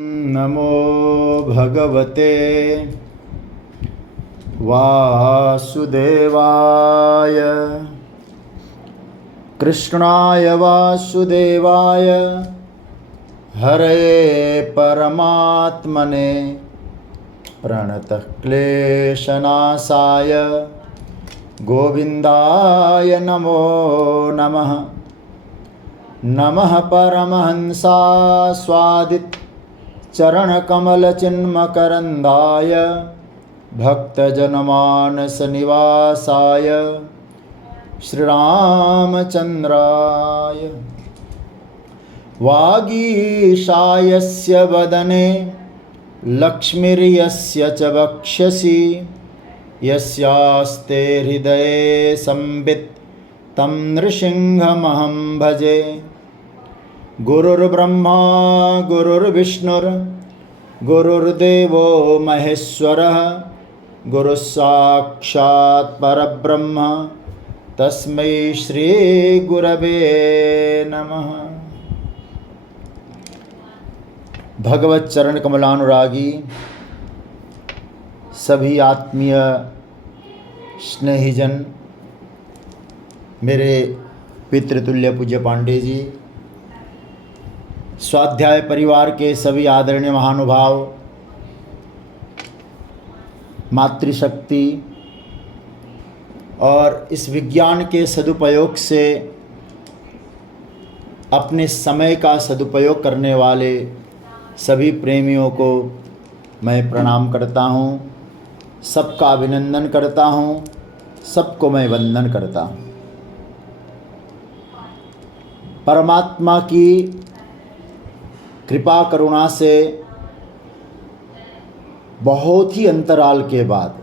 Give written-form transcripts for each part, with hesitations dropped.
नमो भगवते वासुदेवाय कृष्णाय वासुदेवाय हरे परमात्मने प्रणतः क्लेशनाशाय गोविन्दाय नमो नमः। नमः परमहंसास्वादित चरणकमलचिन्मकरन्दाय भक्तजनमानसनिवासाय श्रीरामचन्द्राय वागीशायस्य वदने लक्ष्मीर्यस्य च वक्षसि यस्यास्ते हृदये संवित् तं नृसिंहमहं भजे। गुरुर्ब्रह्मा गुरुर्विष्णुर् गुरुर्देवो महेश्वरः गुरुस्साक्षात् परब्रह्म तस्मै श्री गुरवे नमः। भगवत चरण कमलानुरागी सभी आत्मीय स्नेहीजन, मेरे पितृतुल्य पूज्य पांडे जी, स्वाध्याय परिवार के सभी आदरणीय महानुभाव, मातृशक्ति और इस विज्ञान के सदुपयोग से अपने समय का सदुपयोग करने वाले सभी प्रेमियों को मैं प्रणाम करता हूँ, सबका अभिनंदन करता हूँ, सबको मैं वंदन करता हूँ। परमात्मा की कृपा करुणा से बहुत ही अंतराल के बाद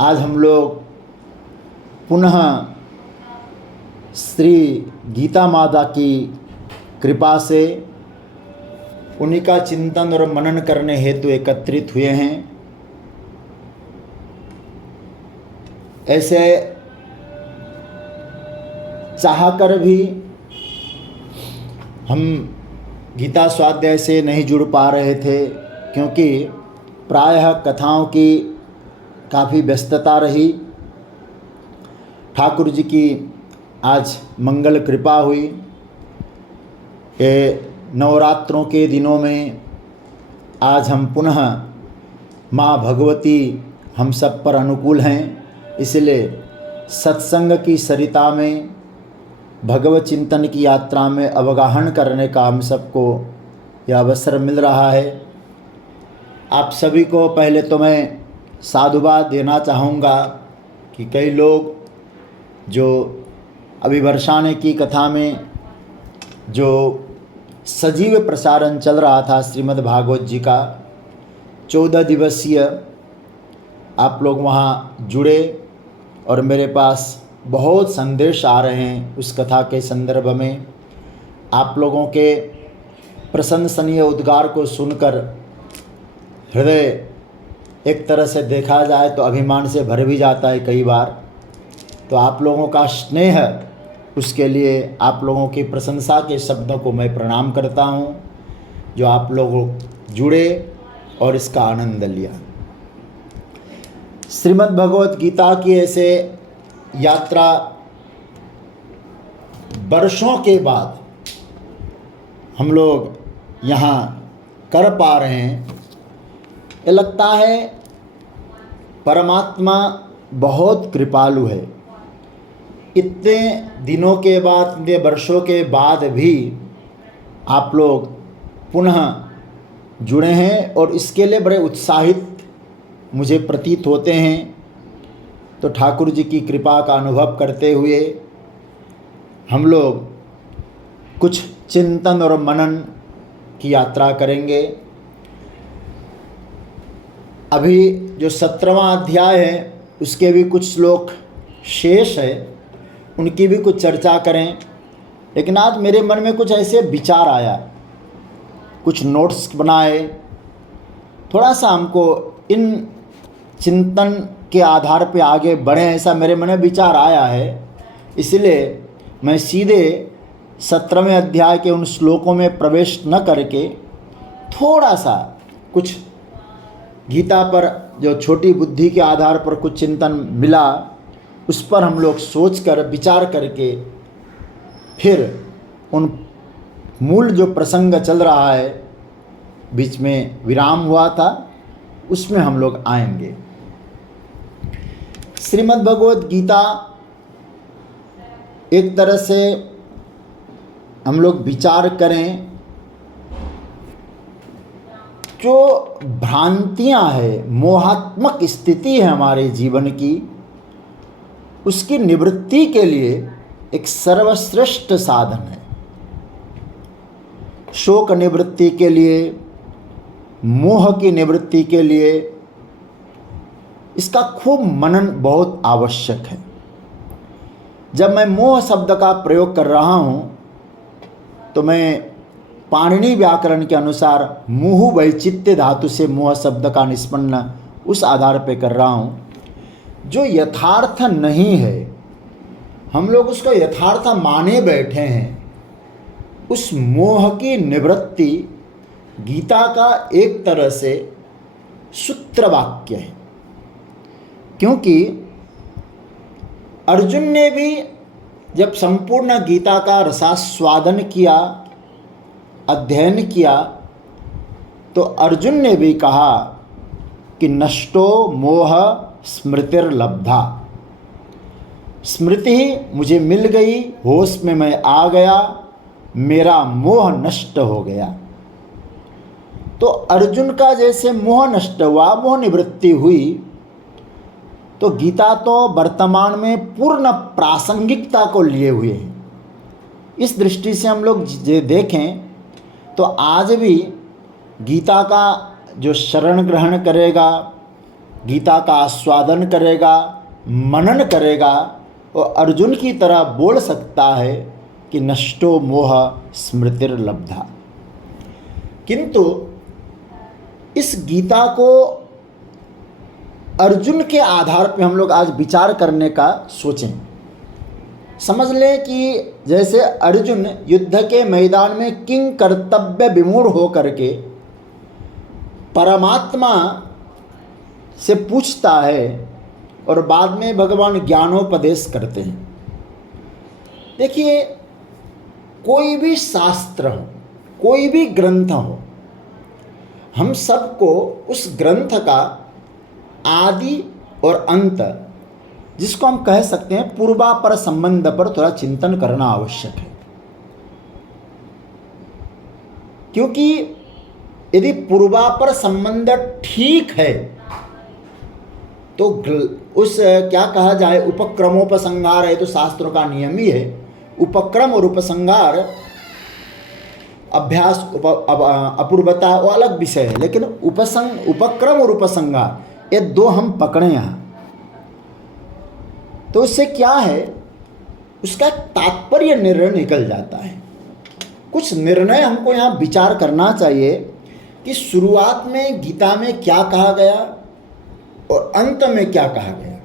आज हम लोग पुनः श्री गीता माता की कृपा से उन्हीं का चिंतन और मनन करने हेतु एकत्रित हुए हैं। ऐसे चाहकर भी हम गीता स्वाध्याय से नहीं जुड़ पा रहे थे, क्योंकि प्रायः कथाओं की काफ़ी व्यस्तता रही। ठाकुर जी की आज मंगल कृपा हुई। ये नवरात्रों के दिनों में आज हम पुनः माँ भगवती हम सब पर अनुकूल हैं, इसलिए सत्संग की सरिता में भगवत चिंतन की यात्रा में अवगाहन करने का हम सबको यह अवसर मिल रहा है। आप सभी को पहले तो मैं साधुवाद देना चाहूँगा कि कई लोग जो अभी वर्षाने की कथा में जो सजीव प्रसारण चल रहा था श्रीमद् भागवत जी का 14 दिवसीय, आप लोग वहाँ जुड़े और मेरे पास बहुत संदेश आ रहे हैं उस कथा के संदर्भ में। आप लोगों के प्रशंसनीय उद्गार को सुनकर हृदय एक तरह से देखा जाए तो अभिमान से भर भी जाता है कई बार। तो आप लोगों का स्नेह, उसके लिए आप लोगों की प्रशंसा के शब्दों को मैं प्रणाम करता हूँ, जो आप लोग जुड़े और इसका आनंद लिया। श्रीमद् भगवत गीता की ऐसे यात्रा वर्षों के बाद हम लोग यहाँ कर पा रहे हैं। ये लगता है परमात्मा बहुत कृपालु है। इतने दिनों के बाद, इतने वर्षों के बाद भी आप लोग पुनः जुड़े हैं और इसके लिए बड़े उत्साहित मुझे प्रतीत होते हैं। तो ठाकुर जी की कृपा का अनुभव करते हुए हम लोग कुछ चिंतन और मनन की यात्रा करेंगे। अभी जो 17वां अध्याय है उसके भी कुछ श्लोक शेष है, उनकी भी कुछ चर्चा करें। लेकिन आज मेरे मन में कुछ ऐसे विचार आया, कुछ नोट्स बनाए, थोड़ा सा हमको इन चिंतन के आधार पे आगे बढ़ें, ऐसा मेरे मन में विचार आया है। इसलिए मैं सीधे 17वें अध्याय के उन श्लोकों में प्रवेश न करके थोड़ा सा कुछ गीता पर जो छोटी बुद्धि के आधार पर कुछ चिंतन मिला, उस पर हम लोग सोच कर विचार करके फिर उन मूल जो प्रसंग चल रहा है, बीच में विराम हुआ था, उसमें हम लोग आएंगे। श्रीमद् भगवद गीता एक तरह से हम लोग विचार करें, जो भ्रांतियां है, मोहात्मक स्थिति है हमारे जीवन की, उसकी निवृत्ति के लिए एक सर्वश्रेष्ठ साधन है। शोक निवृत्ति के लिए, मोह की निवृत्ति के लिए इसका खूब मनन बहुत आवश्यक है। जब मैं मोह शब्द का प्रयोग कर रहा हूँ तो मैं पाणिनि व्याकरण के अनुसार मुहु वैचित्य धातु से मोह शब्द का निष्पन्न उस आधार पे कर रहा हूँ जो यथार्थ नहीं है, हम लोग उसको यथार्थ माने बैठे हैं। उस मोह की निवृत्ति गीता का एक तरह से सूत्र वाक्य है, क्योंकि अर्जुन ने भी जब संपूर्ण गीता का रसास्वादन किया, अध्ययन किया, तो अर्जुन ने भी कहा कि नष्टो मोह स्मृतिर्लब्धा, स्मृति मुझे मिल गई, होश में मैं आ गया, मेरा मोह नष्ट हो गया। तो अर्जुन का जैसे मोह नष्ट हुआ, मोह निवृत्ति हुई, तो गीता तो वर्तमान में पूर्ण प्रासंगिकता को लिए हुए है। इस दृष्टि से हम लोग देखें तो आज भी गीता का जो शरण ग्रहण करेगा, गीता का आस्वादन करेगा, मनन करेगा, वो अर्जुन की तरह बोल सकता है कि नष्टो मोह स्मृतिर्लब्धा। किंतु इस गीता को अर्जुन के आधार पे हम लोग आज विचार करने का सोचें। समझ लें कि जैसे अर्जुन युद्ध के मैदान में किंग कर्तव्य विमूढ़ होकर के परमात्मा से पूछता है और बाद में भगवान ज्ञानोपदेश करते हैं। देखिए, कोई भी शास्त्र हो, कोई भी ग्रंथ हो, हम सबको उस ग्रंथ का आदि और अंत, जिसको हम कह सकते हैं पूर्वापर संबंध, पर थोड़ा चिंतन करना आवश्यक है। क्योंकि यदि पूर्वापर संबंध ठीक है तो उस क्या कहा जाए, उपक्रमोपसंहार है तो शास्त्रों का नियम ही है। उपक्रम और उपसंहार, अभ्यास अपूर्वता वो अलग विषय है, लेकिन उपक्रम और उपसंहार ये दो हम पकड़े यहाँ। तो उससे क्या है, उसका तात्पर्य निर्णय निकल जाता है। कुछ निर्णय हमको यहाँ विचार करना चाहिए कि शुरुआत में गीता में क्या कहा गया और अंत में क्या कहा गया।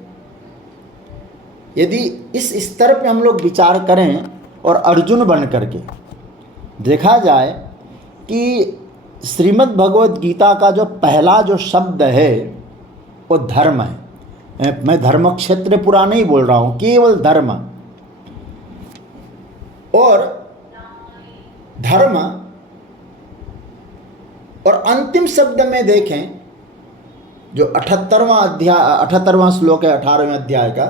यदि इस स्तर पे हम लोग विचार करें और अर्जुन बन करके देखा जाए कि श्रीमद् भगवद गीता का जो पहला जो शब्द है वो धर्म है। मैं धर्म क्षेत्र पूरा नहीं बोल रहा हूँ, केवल धर्म। और धर्म और अंतिम शब्द में देखें जो 78वां श्लोक है 18वें अध्याय का,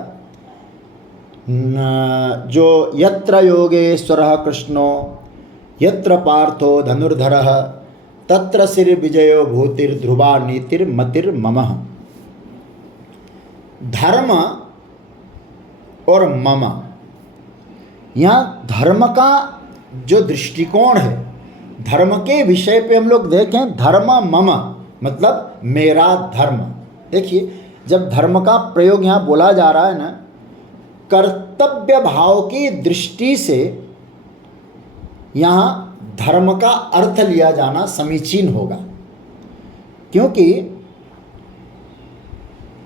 जो यत्र योगेश्वरः कृष्णो यत्र पार्थो धनुर्धरः तत्र श्रीर्विजयो भूतिर्ध्रुवा नीतिर्मतिर्ममः। धर्म और मम, यहाँ धर्म का जो दृष्टिकोण है, धर्म के विषय पे हम लोग देखें, धर्म मम मतलब मेरा धर्म। देखिए, जब धर्म का प्रयोग यहाँ बोला जा रहा है ना, कर्तव्य भाव की दृष्टि से यहाँ धर्म का अर्थ लिया जाना समीचीन होगा। क्योंकि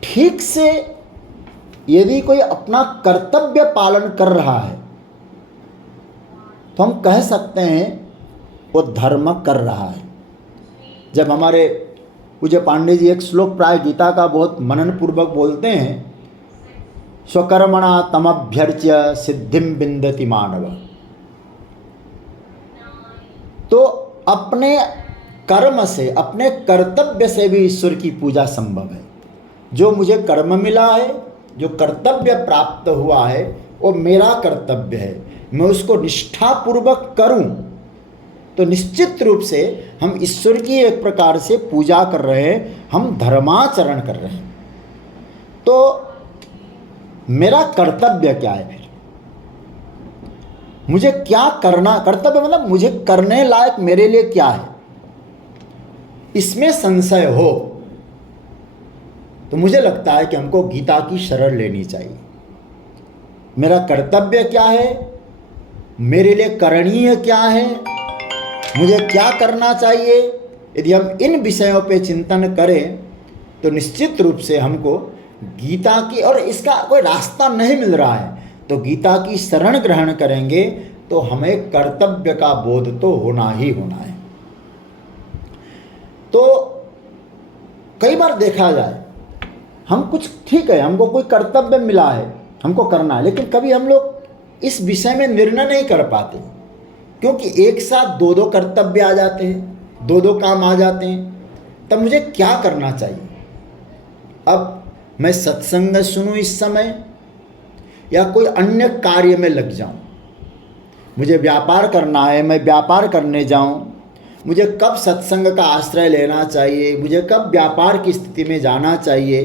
ठीक से यदि कोई अपना कर्तव्य पालन कर रहा है तो तो हम कह सकते हैं वो धर्म कर रहा है। जब हमारे पूज्य पांडे जी एक श्लोक प्राय गीता का बहुत मनन पूर्वक बोलते हैं, स्वकर्मणा तमभ्यर्च्य सिद्धिम विन्दति मानव। तो अपने कर्म से, अपने कर्तव्य से भी ईश्वर की पूजा संभव है। जो मुझे कर्म मिला है, जो कर्तव्य प्राप्त हुआ है, वो मेरा कर्तव्य है, मैं उसको निष्ठापूर्वक करूं तो निश्चित रूप से हम ईश्वर की एक प्रकार से पूजा कर रहे हैं, हम धर्माचरण कर रहे हैं। तो मेरा कर्तव्य क्या है? फिर मुझे क्या करना, कर्तव्य मतलब मुझे करने लायक मेरे लिए क्या है, इसमें संशय हो तो मुझे लगता है कि हमको गीता की शरण लेनी चाहिए। मेरा कर्तव्य क्या है, मेरे लिए करणीय क्या है, मुझे क्या करना चाहिए, यदि हम इन विषयों पे चिंतन करें तो निश्चित रूप से हमको गीता की, और इसका कोई रास्ता नहीं मिल रहा है तो गीता की शरण ग्रहण करेंगे तो हमें कर्तव्य का बोध तो होना ही होना है। तो कई बार देखा जाए हम कुछ, ठीक है हमको कोई कर्तव्य मिला है, हमको करना है, लेकिन कभी हम लोग इस विषय में निर्णय नहीं कर पाते क्योंकि एक साथ दो दो कर्तव्य आ जाते हैं, दो दो काम आ जाते हैं। तब मुझे क्या करना चाहिए? अब मैं सत्संग सुनूं इस समय या कोई अन्य कार्य में लग जाऊं? मुझे व्यापार करना है, मैं व्यापार करने जाऊं? मुझे कब सत्संग का आश्रय लेना चाहिए? मुझे कब व्यापार की स्थिति में जाना चाहिए?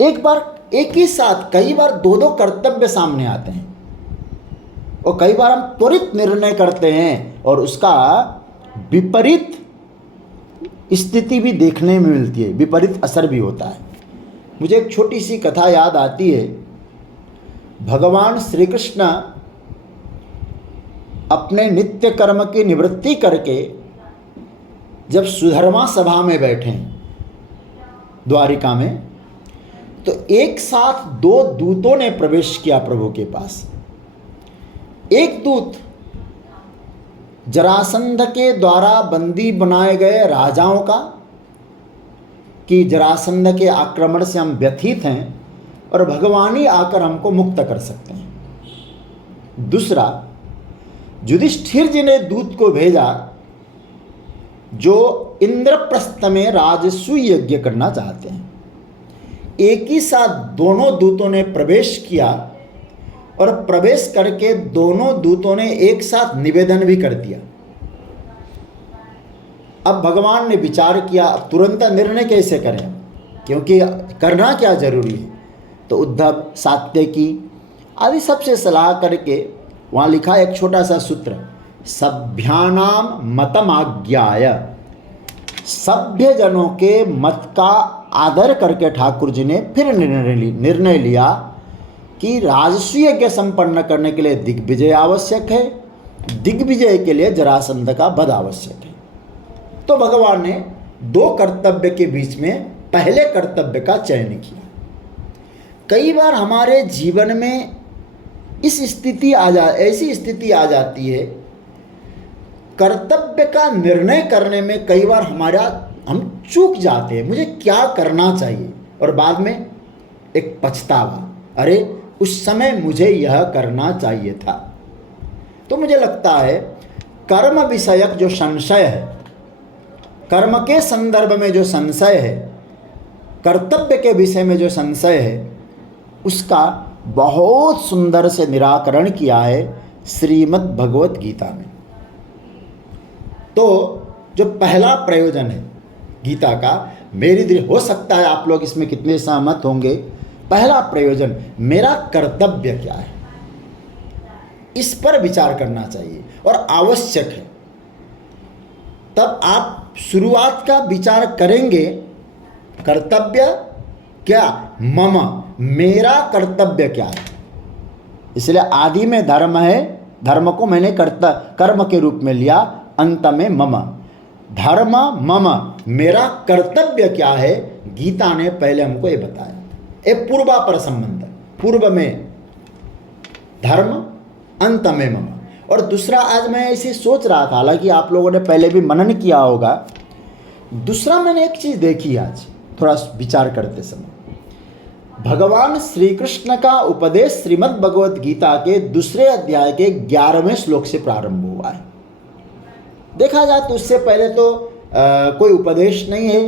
एक बार एक ही साथ कई बार दो दो कर्तव्य सामने आते हैं और कई बार हम त्वरित निर्णय करते हैं और उसका विपरीत स्थिति भी देखने में मिलती है, विपरीत असर भी होता है। मुझे एक छोटी सी कथा याद आती है। भगवान श्री कृष्ण अपने नित्य कर्म की निवृत्ति करके जब सुधर्मा सभा में बैठे द्वारिका में, तो एक साथ दो दूतों ने प्रवेश किया प्रभु के पास। एक दूत जरासंध के द्वारा बंदी बनाए गए राजाओं का, कि जरासंध के आक्रमण से हम व्यथित हैं और भगवान ही आकर हमको मुक्त कर सकते हैं। दूसरा, युधिष्ठिर जी ने दूत को भेजा जो इंद्रप्रस्थ में राजसूय यज्ञ करना चाहते हैं। एक ही साथ दोनों दूतों ने प्रवेश किया और प्रवेश करके दोनों दूतों ने एक साथ निवेदन भी कर दिया। अब भगवान ने विचार किया, अब तुरंत निर्णय कैसे करें, क्योंकि करना क्या जरूरी है। तो उद्धव, सात्यकी आदि सबसे सलाह करके वहाँ लिखा एक छोटा सा सूत्र, सभ्यानाम मतमाज्ञाय, सभ्य जनों के मत का आदर करके ठाकुर जी ने फिर निर्णय लिया कि राजसूय यज्ञ संपन्न करने के लिए दिग्विजय आवश्यक है, दिग्विजय के लिए जरासंध का वध आवश्यक है। तो भगवान ने दो कर्तव्य के बीच में पहले कर्तव्य का चयन किया। कई बार हमारे जीवन में ऐसी स्थिति आ जाती है, कर्तव्य का निर्णय करने में कई बार हम चूक जाते हैं, मुझे क्या करना चाहिए, और बाद में एक पछतावा, अरे उस समय मुझे यह करना चाहिए था। तो मुझे लगता है कर्म विषयक जो संशय है, कर्म के संदर्भ में जो संशय है, कर्तव्य के विषय में जो संशय है, उसका बहुत सुंदर से निराकरण किया है श्रीमद् भगवत गीता में। तो जो पहला प्रयोजन है गीता का, मेरी दृष्टि, हो सकता है आप लोग इसमें कितने सहमत होंगे, पहला प्रयोजन मेरा कर्तव्य क्या है, इस पर विचार करना चाहिए और आवश्यक है। तब आप शुरुआत का विचार करेंगे, कर्तव्य क्या, मम, मेरा कर्तव्य क्या है। इसलिए आदि में धर्म है, धर्म को मैंने कर्म के रूप में लिया, अंत में मम, धर्म मम, मेरा कर्तव्य क्या है, गीता ने पहले हमको ये बताया। एक पूर्वापर संबंध, पूर्व में धर्म अंत में मम। और दूसरा, आज मैं ऐसे सोच रहा था, हालांकि आप लोगों ने पहले भी मनन किया होगा, दूसरा मैंने एक चीज़ देखी आज थोड़ा विचार करते समय, भगवान श्री कृष्ण का उपदेश श्रीमद् भगवत गीता के दूसरे अध्याय के 11वें श्लोक से प्रारंभ हुआ है। देखा जाए तो उससे पहले तो कोई उपदेश नहीं है,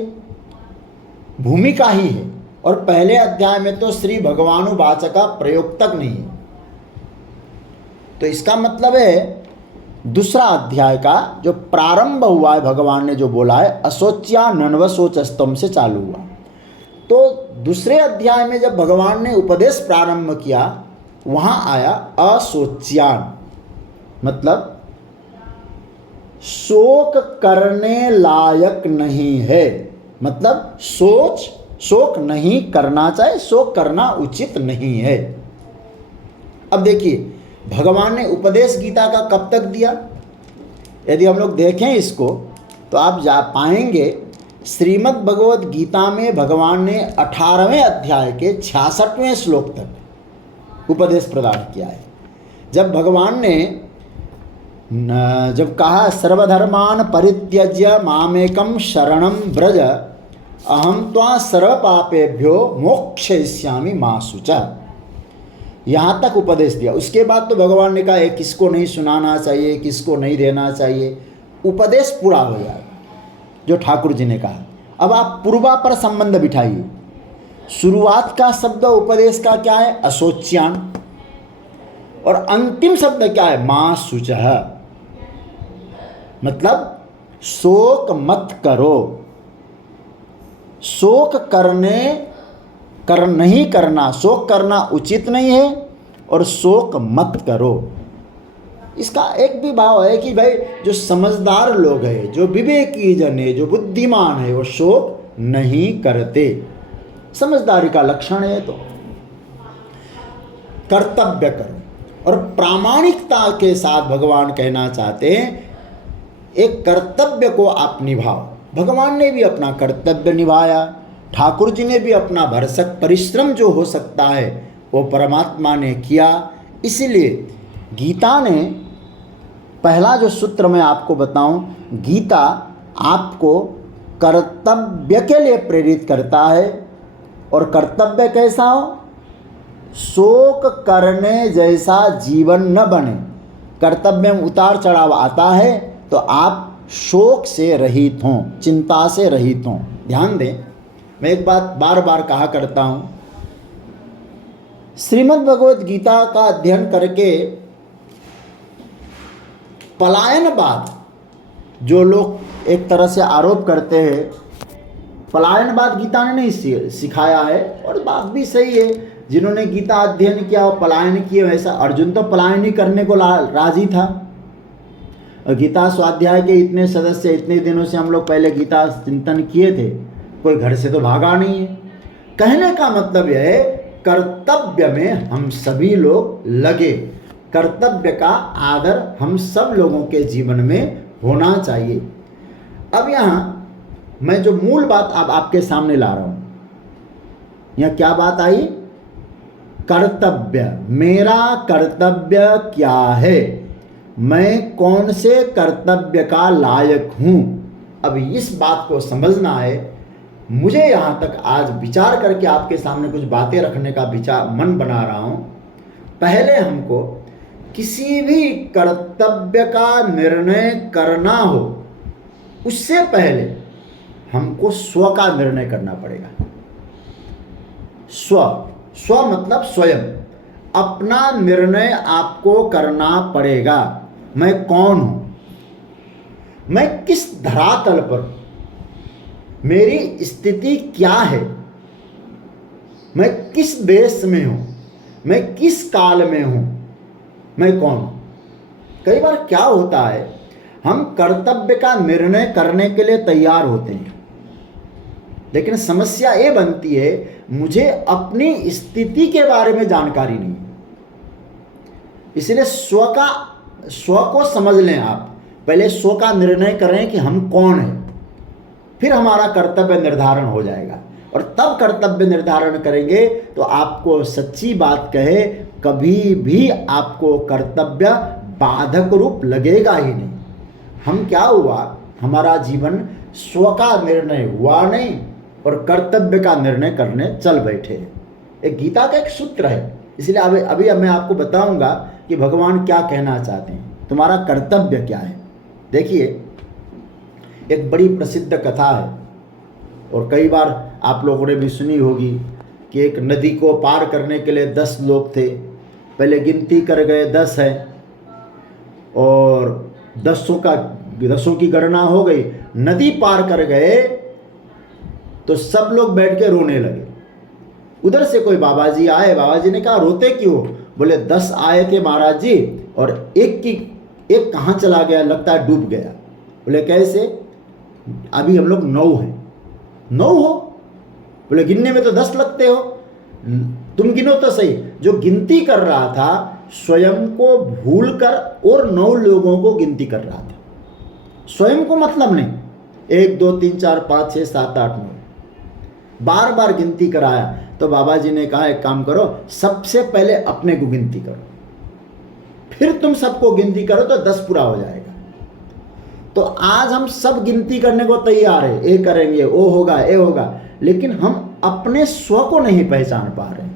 भूमिका ही है, और पहले अध्याय में तो श्री भगवानुवाच का प्रयोग तक नहीं है। तो इसका मतलब है दूसरा अध्याय का जो प्रारंभ हुआ है, भगवान ने जो बोला है अशोच्या नन्वशोचस्तम से चालू हुआ। तो दूसरे अध्याय में जब भगवान ने उपदेश प्रारंभ किया, वहां आया अशोच्यान, मतलब शोक करने लायक नहीं है, मतलब शोक नहीं करना चाहिए, शोक करना उचित नहीं है। अब देखिए, भगवान ने उपदेश गीता का कब तक दिया? यदि हम लोग देखें इसको तो आप जा पाएंगे श्रीमद् भगवत गीता में भगवान ने 18वें अध्याय के 66वें श्लोक तक उपदेश प्रदान किया है। जब भगवान ने जब कहा सर्वधर्मान परित्यज्य मामेकं शरणं व्रज अहम त्वा सर्व पापेभ्यो मोक्षयिष्यामि मा शुचः, यहाँ तक उपदेश दिया। उसके बाद तो भगवान ने कहा किसको नहीं सुनाना चाहिए, किसको नहीं देना चाहिए, उपदेश पूरा हो जाएगा जो ठाकुर जी ने कहा। अब आप पूर्वा पर संबंध बिठाइए। शुरुआत का शब्द उपदेश का क्या है? अशोच्यान, और अंतिम शब्द क्या है? मा शुचः, मतलब शोक मत करो, शोक नहीं करना, शोक करना उचित नहीं है, और शोक मत करो। इसका एक भी भाव है कि भाई जो समझदार लोग हैं, जो विवेकी जन है, जो बुद्धिमान है, वो शोक नहीं करते। समझदारी का लक्षण है। तो कर्तव्य करो, और प्रामाणिकता के साथ भगवान कहना चाहते हैं एक कर्तव्य को आप निभाओ। भगवान ने भी अपना कर्तव्य निभाया, ठाकुर जी ने भी अपना भरसक परिश्रम जो हो सकता है वो परमात्मा ने किया। इसलिए गीता ने, पहला जो सूत्र मैं आपको बताऊं, गीता आपको कर्तव्य के लिए प्रेरित करता है। और कर्तव्य कैसा हो? शोक करने जैसा जीवन न बने। कर्तव्य में उतार चढ़ाव आता है तो आप शोक से रहित हों, चिंता से रहित हों। ध्यान दें, मैं एक बात बार बार कहा करता हूँ, श्रीमद् भगवत गीता का अध्ययन करके पलायनवाद जो लोग एक तरह से आरोप करते हैं, पलायनवाद गीता ने नहीं सिखाया है, और बात भी सही है। जिन्होंने गीता अध्ययन किया और पलायन किए, वैसा अर्जुन तो पलायन ही करने को राजी था। और गीता स्वाध्याय के इतने सदस्य, इतने दिनों से हम लोग पहले गीता चिंतन किए थे, कोई घर से तो भागा नहीं है। कहने का मतलब यह है कर्तव्य में हम सभी लोग लगे, कर्तव्य का आदर हम सब लोगों के जीवन में होना चाहिए। अब यहाँ मैं जो मूल बात अब आपके सामने ला रहा हूँ, यहाँ क्या बात आई? कर्तव्य। मेरा कर्तव्य क्या है, मैं कौन से कर्तव्य का लायक हूँ। अब इस बात को समझना है। मुझे यहाँ तक आज विचार करके आपके सामने कुछ बातें रखने का मन बना रहा हूँ। पहले हमको किसी भी कर्तव्य का निर्णय करना हो, उससे पहले हमको स्व का निर्णय करना पड़ेगा। स्व मतलब स्वयं, अपना निर्णय आपको करना पड़ेगा। मैं कौन हूं, मैं किस धरातल पर, मेरी स्थिति क्या है, मैं किस देश में हूं, मैं किस काल में हूं, मैं कौन हूं। कई बार क्या होता है, हम कर्तव्य का निर्णय करने के लिए तैयार होते हैं, लेकिन समस्या ये बनती है मुझे अपनी स्थिति के बारे में जानकारी नहीं। इसलिए स्व को समझ लें आप। पहले स्व का निर्णय करें कि हम कौन हैं, फिर हमारा कर्तव्य निर्धारण हो जाएगा। और तब कर्तव्य निर्धारण करेंगे तो आपको सच्ची बात कहे कभी भी आपको कर्तव्य बाधक रूप लगेगा ही नहीं। हम क्या हुआ, हमारा जीवन स्व का निर्णय हुआ नहीं और कर्तव्य का निर्णय करने चल बैठे। एक गीता का एक सूत्र है, इसलिए अभी मैं आपको बताऊंगा कि भगवान क्या कहना चाहते हैं, तुम्हारा कर्तव्य क्या है। देखिए, एक बड़ी प्रसिद्ध कथा है और कई बार आप लोगों ने भी सुनी होगी कि एक नदी को पार करने के लिए 10 लोग थे। पहले गिनती कर गए 10 है और 10 की गणना हो गई, नदी पार कर गए तो सब लोग बैठ के रोने लगे। उधर से कोई बाबा जी आए, बाबा जी ने कहा रोते क्यों? बोले 10 आए थे महाराज जी और एक कहाँ चला गया, लगता है डूब गया। बोले कैसे? अभी हम लोग 9 हैं। 9 हो? बोले गिनने में तो 10 लगते हो, तुम गिनो तो सही। जो गिनती कर रहा था स्वयं को भूलकर और 9 लोगों को गिनती कर रहा था, स्वयं को मतलब नहीं। 1 2 3 4 5 6 7 8 9 बार बार गिनती कराया। तो बाबा जी ने कहा एक काम करो, सबसे पहले अपने को गिनती करो, फिर तुम सबको गिनती करो तो 10 पूरा हो जाएगा। तो आज हम सब गिनती करने को तैयार है, ये करेंगे, वो होगा, ये होगा, लेकिन हम अपने स्व को नहीं पहचान पा रहे।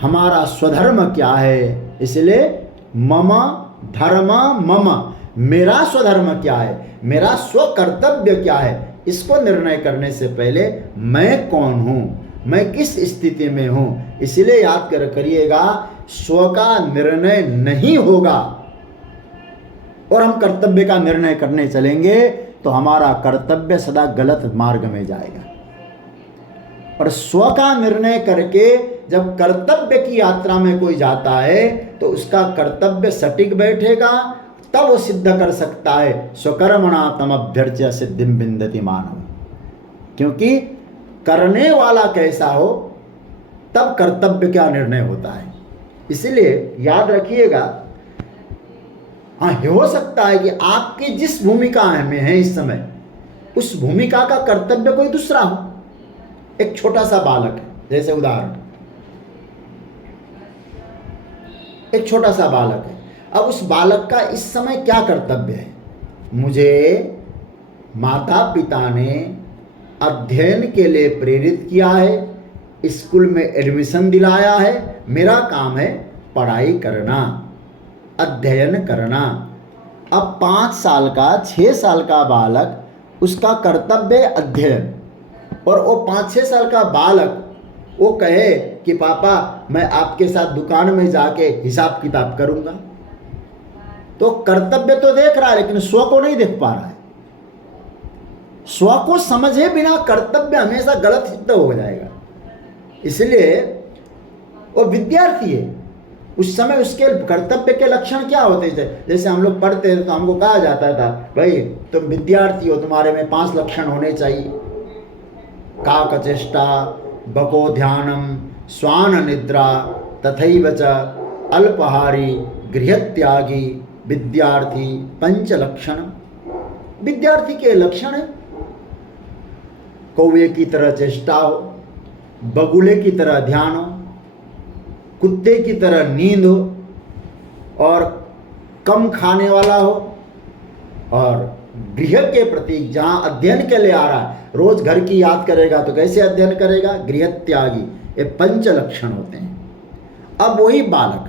हमारा स्वधर्म क्या है? इसलिए मम धर्म मम, मेरा स्वधर्म क्या है, मेरा स्व कर्तव्य क्या है, इसको निर्णय करने से पहले मैं कौन हूं, मैं किस स्थिति में हूं। इसलिए याद करिएगा, स्व का निर्णय नहीं होगा और हम कर्तव्य का निर्णय करने चलेंगे तो हमारा कर्तव्य सदा गलत मार्ग में जाएगा। और स्व का निर्णय करके जब कर्तव्य की यात्रा में कोई जाता है तो उसका कर्तव्य सटीक बैठेगा, तब वो सिद्ध कर सकता है स्वकर्मणा तमभ्यर्च्य सिद्धिं विन्दति मानव। क्योंकि करने वाला कैसा हो तब कर्तव्य का निर्णय होता है। इसलिए याद रखिएगा, हाँ हो सकता है कि आपकी जिस भूमिका में है इस समय, उस भूमिका का कर्तव्य कोई दूसरा हो। एक छोटा सा बालक है, जैसे उदाहरण, एक छोटा सा बालक है। अब उस बालक का इस समय क्या कर्तव्य है? मुझे माता पिता ने अध्ययन के लिए प्रेरित किया है, स्कूल में एडमिशन दिलाया है, मेरा काम है पढ़ाई करना, अध्ययन करना। अब 5 साल का 6 साल का बालक, उसका कर्तव्य अध्ययन, और वो 5-6 साल का बालक वो कहे कि पापा मैं आपके साथ दुकान में जाके हिसाब किताब करूंगा, तो कर्तव्य तो देख रहा है लेकिन स्व को नहीं देख पा रहा है। स्व को समझे बिना कर्तव्य हमेशा गलत सिद्ध हो जाएगा। इसलिए वो विद्यार्थी है, उस समय उसके कर्तव्य के लक्षण क्या होते थे? जैसे हम लोग पढ़ते थे तो हमको कहा जाता था, भाई तुम विद्यार्थी हो, तुम्हारे में 5 लक्षण होने चाहिए। काकचेष्टा, बको ध्यानम, स्वान निद्रा, तथैव च अल्पहारी, गृहत्यागी, विद्यार्थी, पंच लक्षण। विद्यार्थी के लक्षण है कौवे की तरह चेष्टा हो, बगुले की तरह ध्यान हो, कुत्ते की तरह नींद हो और कम खाने वाला हो, और गृह के प्रति जहाँ अध्ययन के लिए आ रहा है, रोज घर की याद करेगा तो कैसे अध्ययन करेगा? गृह त्यागी। ये 5 लक्षण होते हैं। अब वही बालक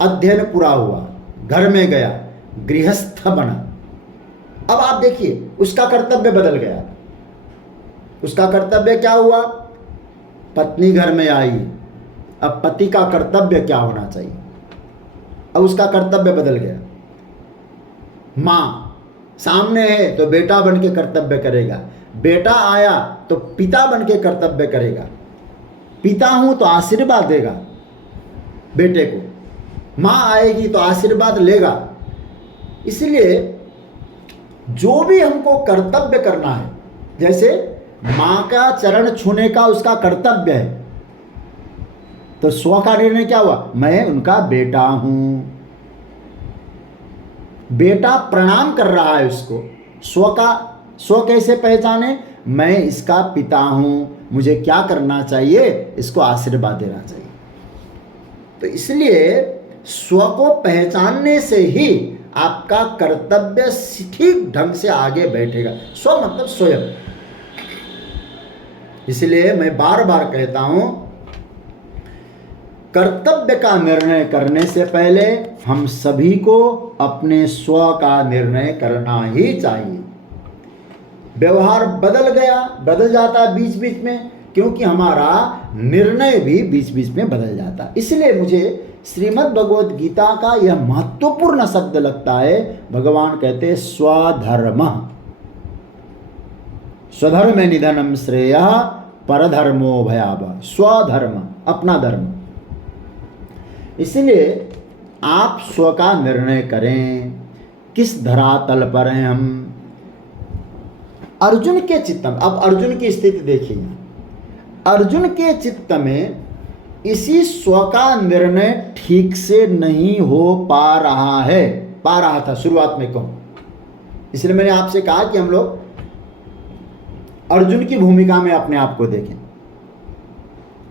अध्ययन पूरा हुआ, घर में गया, गृहस्थ बना। अब आप देखिए उसका कर्तव्य बदल गया। उसका कर्तव्य क्या हुआ? पत्नी घर में आई, अब पति का कर्तव्य क्या होना चाहिए? अब उसका कर्तव्य बदल गया। माँ सामने है तो बेटा बन के कर्तव्य करेगा, बेटा आया तो पिता बन के कर्तव्य करेगा, पिता हूं तो आशीर्वाद देगा बेटे को, माँ आएगी तो आशीर्वाद लेगा। इसलिए जो भी हमको कर्तव्य करना है, जैसे माँ का चरण छूने का उसका कर्तव्य है, तो स्व का निर्णय क्या हुआ? मैं उनका बेटा हूं। बेटा प्रणाम कर रहा है उसको। स्व कैसे पहचाने? मैं इसका पिता हूं, मुझे क्या करना चाहिए, इसको आशीर्वाद देना चाहिए। तो इसलिए स्व को पहचानने से ही आपका कर्तव्य ठीक ढंग से आगे बैठेगा। स्व मतलब स्वयं। इसलिए मैं बार बार कहता हूं, कर्तव्य का निर्णय करने से पहले हम सभी को अपने स्व का निर्णय करना ही चाहिए। व्यवहार बदल जाता है बीच बीच में, क्योंकि हमारा निर्णय भी बीच बीच में बदल जाता है। इसलिए मुझे श्रीमद् भगवद गीता का यह महत्वपूर्ण शब्द लगता है। भगवान कहते हैं स्वधर्म, स्वधर्म निधनम श्रेयः परधर्मो भयावह। स्वधर्म, अपना धर्म। इसलिए आप स्व का निर्णय करें, किस धरातल पर हैं हम। अर्जुन के चित्त में, अब अर्जुन की स्थिति देखिए, अर्जुन के चित्त में इसी स्व का निर्णय ठीक से नहीं हो पा रहा था शुरुआत में कहूं। इसलिए मैंने आपसे कहा कि हम लोग अर्जुन की भूमिका में अपने आप को देखें।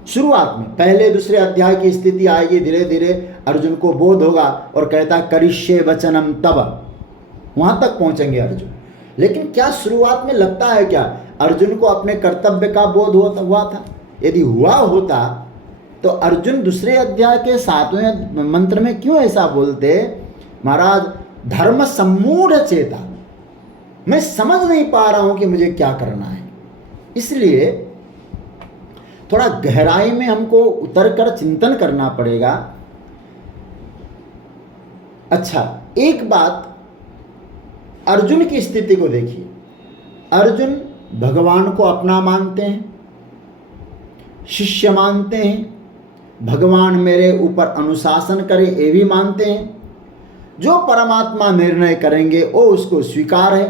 शुरुआत में पहले दूसरे अध्याय की स्थिति आएगी, धीरे धीरे अर्जुन को बोध होगा और कहता करिष्ये वचनम तब, वहां तक पहुंचेंगे अर्जुन। लेकिन क्या शुरुआत में लगता है क्या अर्जुन को अपने कर्तव्य का बोध हुआ था? यदि हुआ होता तो अर्जुन दूसरे अध्याय के 7वें मंत्र में क्यों ऐसा बोलते, महाराज धर्म सम्मूढ़ चेता, मैं समझ नहीं पा रहा हूं कि मुझे क्या करना है। इसलिए थोड़ा गहराई में हमको उतरकर चिंतन करना पड़ेगा। अच्छा, एक बात अर्जुन की स्थिति को देखिए। अर्जुन भगवान को अपना मानते हैं, शिष्य मानते हैं, भगवान मेरे ऊपर अनुशासन करे ये भी मानते हैं। जो परमात्मा निर्णय करेंगे वो उसको स्वीकार है।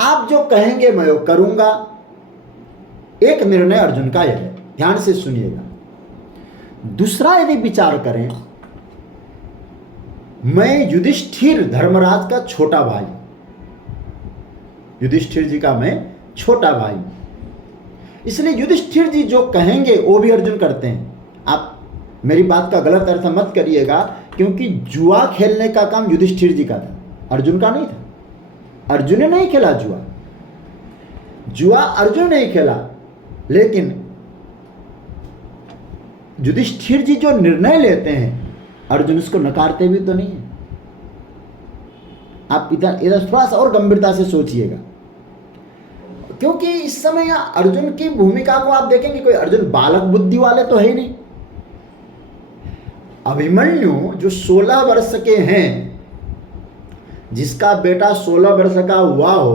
आप जो कहेंगे मैं वो करूंगा। एक निर्णय अर्जुन का यह है, ध्यान से सुनिएगा। दूसरा यदि विचार करें, मैं युधिष्ठिर धर्मराज का छोटा भाई, युधिष्ठिर जी का मैं छोटा भाई, इसलिए युधिष्ठिर जी जो कहेंगे वो भी अर्जुन करते हैं। आप मेरी बात का गलत अर्थ मत करिएगा, क्योंकि जुआ खेलने का काम युधिष्ठिर जी का था, अर्जुन का नहीं था। अर्जुन ने नहीं खेला जुआ, जुआ अर्जुन नहीं खेला, लेकिन युधिष्ठिर जी जो निर्णय लेते हैं अर्जुन उसको नकारते भी तो नहीं है। आप इधर थोड़ा सा और गंभीरता से सोचिएगा, क्योंकि इस समय यहाँ अर्जुन की भूमिका को आप देखेंगे, कोई अर्जुन बालक बुद्धि वाले तो है ही नहीं। अभिमन्यु जो 16 वर्ष के हैं, जिसका बेटा 16 वर्ष का हुआ हो,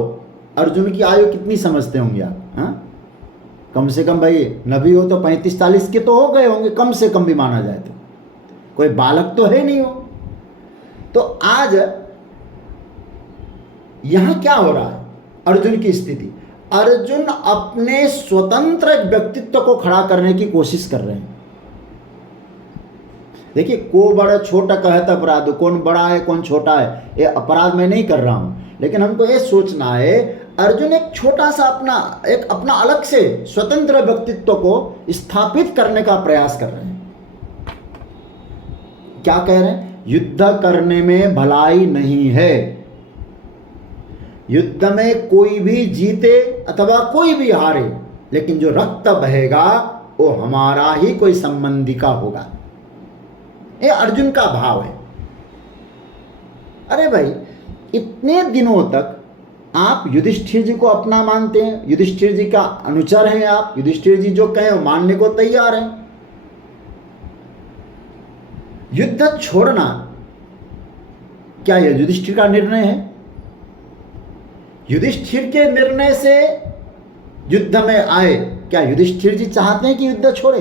अर्जुन की आयु कितनी समझते होंगे आप? हाँ, कम से कम भाई नबी हो तो 35-40 के तो हो गए होंगे, कम से कम भी माना जाए तो। कोई बालक तो है नहीं हो। तो आज यहां क्या हो रहा है अर्जुन की स्थिति? अर्जुन अपने स्वतंत्र व्यक्तित्व को खड़ा करने की कोशिश कर रहे हैं। देखिए, को बड़ा छोटा कहता अपराध, कौन बड़ा है कौन छोटा है, ये अपराध मैं नहीं कर रहा हूं, लेकिन हमको ये सोचना है अर्जुन एक छोटा सा अपना अलग से स्वतंत्र व्यक्तित्व को स्थापित करने का प्रयास कर रहे हैं। क्या कह रहे हैं? युद्ध करने में भलाई नहीं है। युद्ध में कोई भी जीते अथवा कोई भी हारे, लेकिन जो रक्त बहेगा वो हमारा ही कोई संबंधी का होगा। ये अर्जुन का भाव है। अरे भाई, इतने दिनों तक आप युधिष्ठिर जी को अपना मानते हैं, युधिष्ठिर जी का अनुचर हैं आप, युधिष्ठिर जी जो कहें मानने को तैयार हैं। युद्ध छोड़ना क्या यह युधिष्ठिर का निर्णय है? युधिष्ठिर के निर्णय से युद्ध में आए, क्या युधिष्ठिर जी चाहते हैं कि युद्ध छोड़े?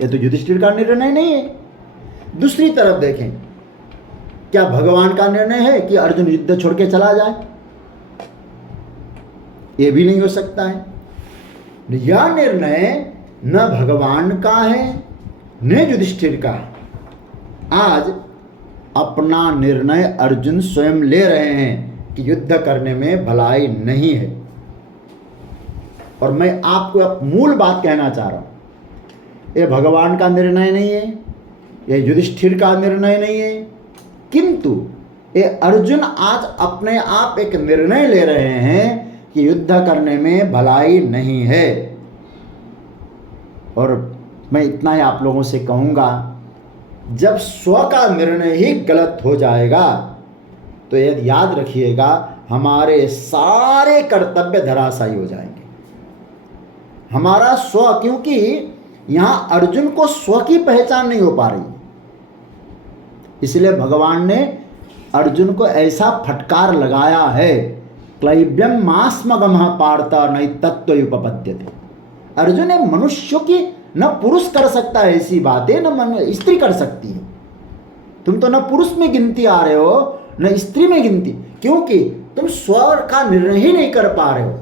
यह तो युधिष्ठिर का निर्णय नहीं है। दूसरी तरफ देखें, क्या भगवान का निर्णय है कि अर्जुन युद्ध छोड़ के चला जाए? यह भी नहीं हो सकता है। यह निर्णय न भगवान का है न युधिष्ठिर का है। आज अपना निर्णय अर्जुन स्वयं ले रहे हैं कि युद्ध करने में भलाई नहीं है। और मैं आपको अब मूल बात कहना चाह रहा हूँ, ये भगवान का निर्णय नहीं है, ये युधिष्ठिर का निर्णय नहीं है, किंतु ये अर्जुन आज अपने आप एक निर्णय ले रहे हैं कि युद्ध करने में भलाई नहीं है। और मैं इतना ही आप लोगों से कहूँगा, जब स्व का निर्णय ही गलत हो जाएगा तो यदि याद रखिएगा हमारे सारे कर्तव्य धराशायी हो जाएंगे। हमारा स्व, क्योंकि यहाँ अर्जुन को स्व की पहचान नहीं हो पा रही, इसलिए भगवान ने अर्जुन को ऐसा फटकार लगाया है, क्लैब्यम मास्मगमः पार्थ नैतत्त्वयुपपद्यते। अर्जुन ने मनुष्यों की न पुरुष कर सकता है ऐसी बातें, न स्त्री कर सकती है। तुम तो न पुरुष में गिनती आ रहे हो न स्त्री में गिनती, क्योंकि तुम स्व का निर्णय ही नहीं कर पा रहे हो।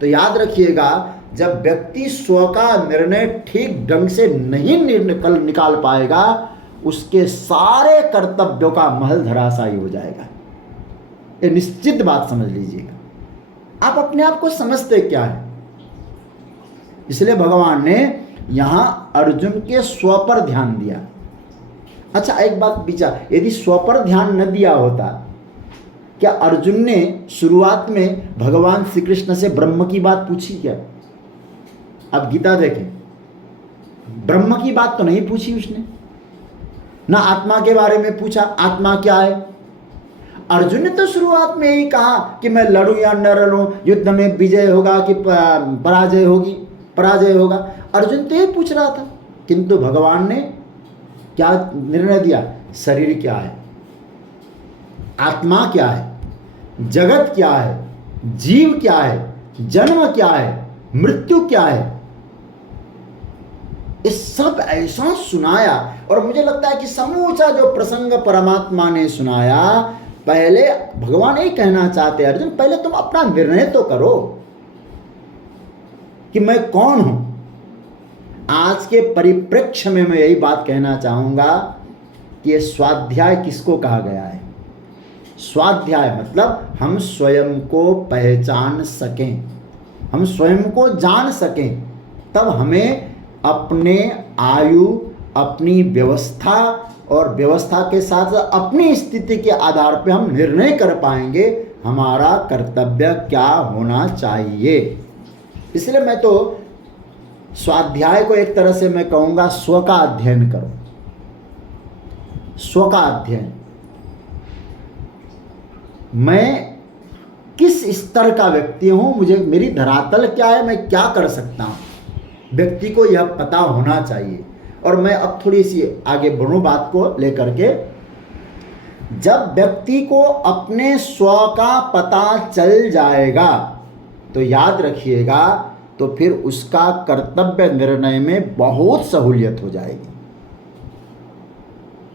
तो याद रखिएगा, जब व्यक्ति स्व का निर्णय ठीक ढंग से नहीं निकाल पाएगा, उसके सारे कर्तव्यों का महल धराशायी हो जाएगा। ये निश्चित बात समझ लीजिएगा। आप अपने आप को समझते क्या है? इसलिए भगवान ने यहां अर्जुन के स्व पर ध्यान दिया। अच्छा, एक बात विचार, यदि स्व पर ध्यान न दिया होता, क्या अर्जुन ने शुरुआत में भगवान श्री कृष्ण से ब्रह्म की बात पूछी क्या? अब गीता देखें, ब्रह्म की बात तो नहीं पूछी उसने, ना आत्मा के बारे में पूछा, आत्मा क्या है। अर्जुन ने तो शुरुआत में यही कहा कि मैं लड़ूं या न लड़ूं, युद्ध में विजय होगा कि पराजय होगी, पराजय होगा, अर्जुन तो यही पूछ रहा था। किंतु भगवान ने क्या निर्णय दिया? शरीर क्या है, आत्मा क्या है, जगत क्या है, जीव क्या है, जन्म क्या है, मृत्यु क्या है, ये सब ऐसा सुनाया। और मुझे लगता है कि समूचा जो प्रसंग परमात्मा ने सुनाया, पहले भगवान यही कहना चाहते हैं, अर्जुन पहले तुम अपना निर्णय तो करो कि मैं कौन हूं। आज के परिप्रेक्ष्य में मैं यही बात कहना चाहूंगा कि ये स्वाध्याय किसको कहा गया है? स्वाध्याय मतलब हम स्वयं को पहचान सकें, हम स्वयं को जान सकें, तब हमें अपने आयु, अपनी व्यवस्था और व्यवस्था के साथ अपनी स्थिति के आधार पर हम निर्णय कर पाएंगे हमारा कर्तव्य क्या होना चाहिए। इसलिए मैं तो स्वाध्याय को एक तरह से मैं कहूँगा, स्व का अध्ययन करो, स्व का अध्ययन। मैं किस स्तर का व्यक्ति हूँ, मुझे मेरी धरातल क्या है, मैं क्या कर सकता हूँ, व्यक्ति को यह पता होना चाहिए। और मैं अब थोड़ी सी आगे बढ़ूँ बात को लेकर के। जब व्यक्ति को अपने स्व का पता चल जाएगा तो याद रखिएगा, तो फिर उसका कर्तव्य निर्णय में बहुत सहूलियत हो जाएगी।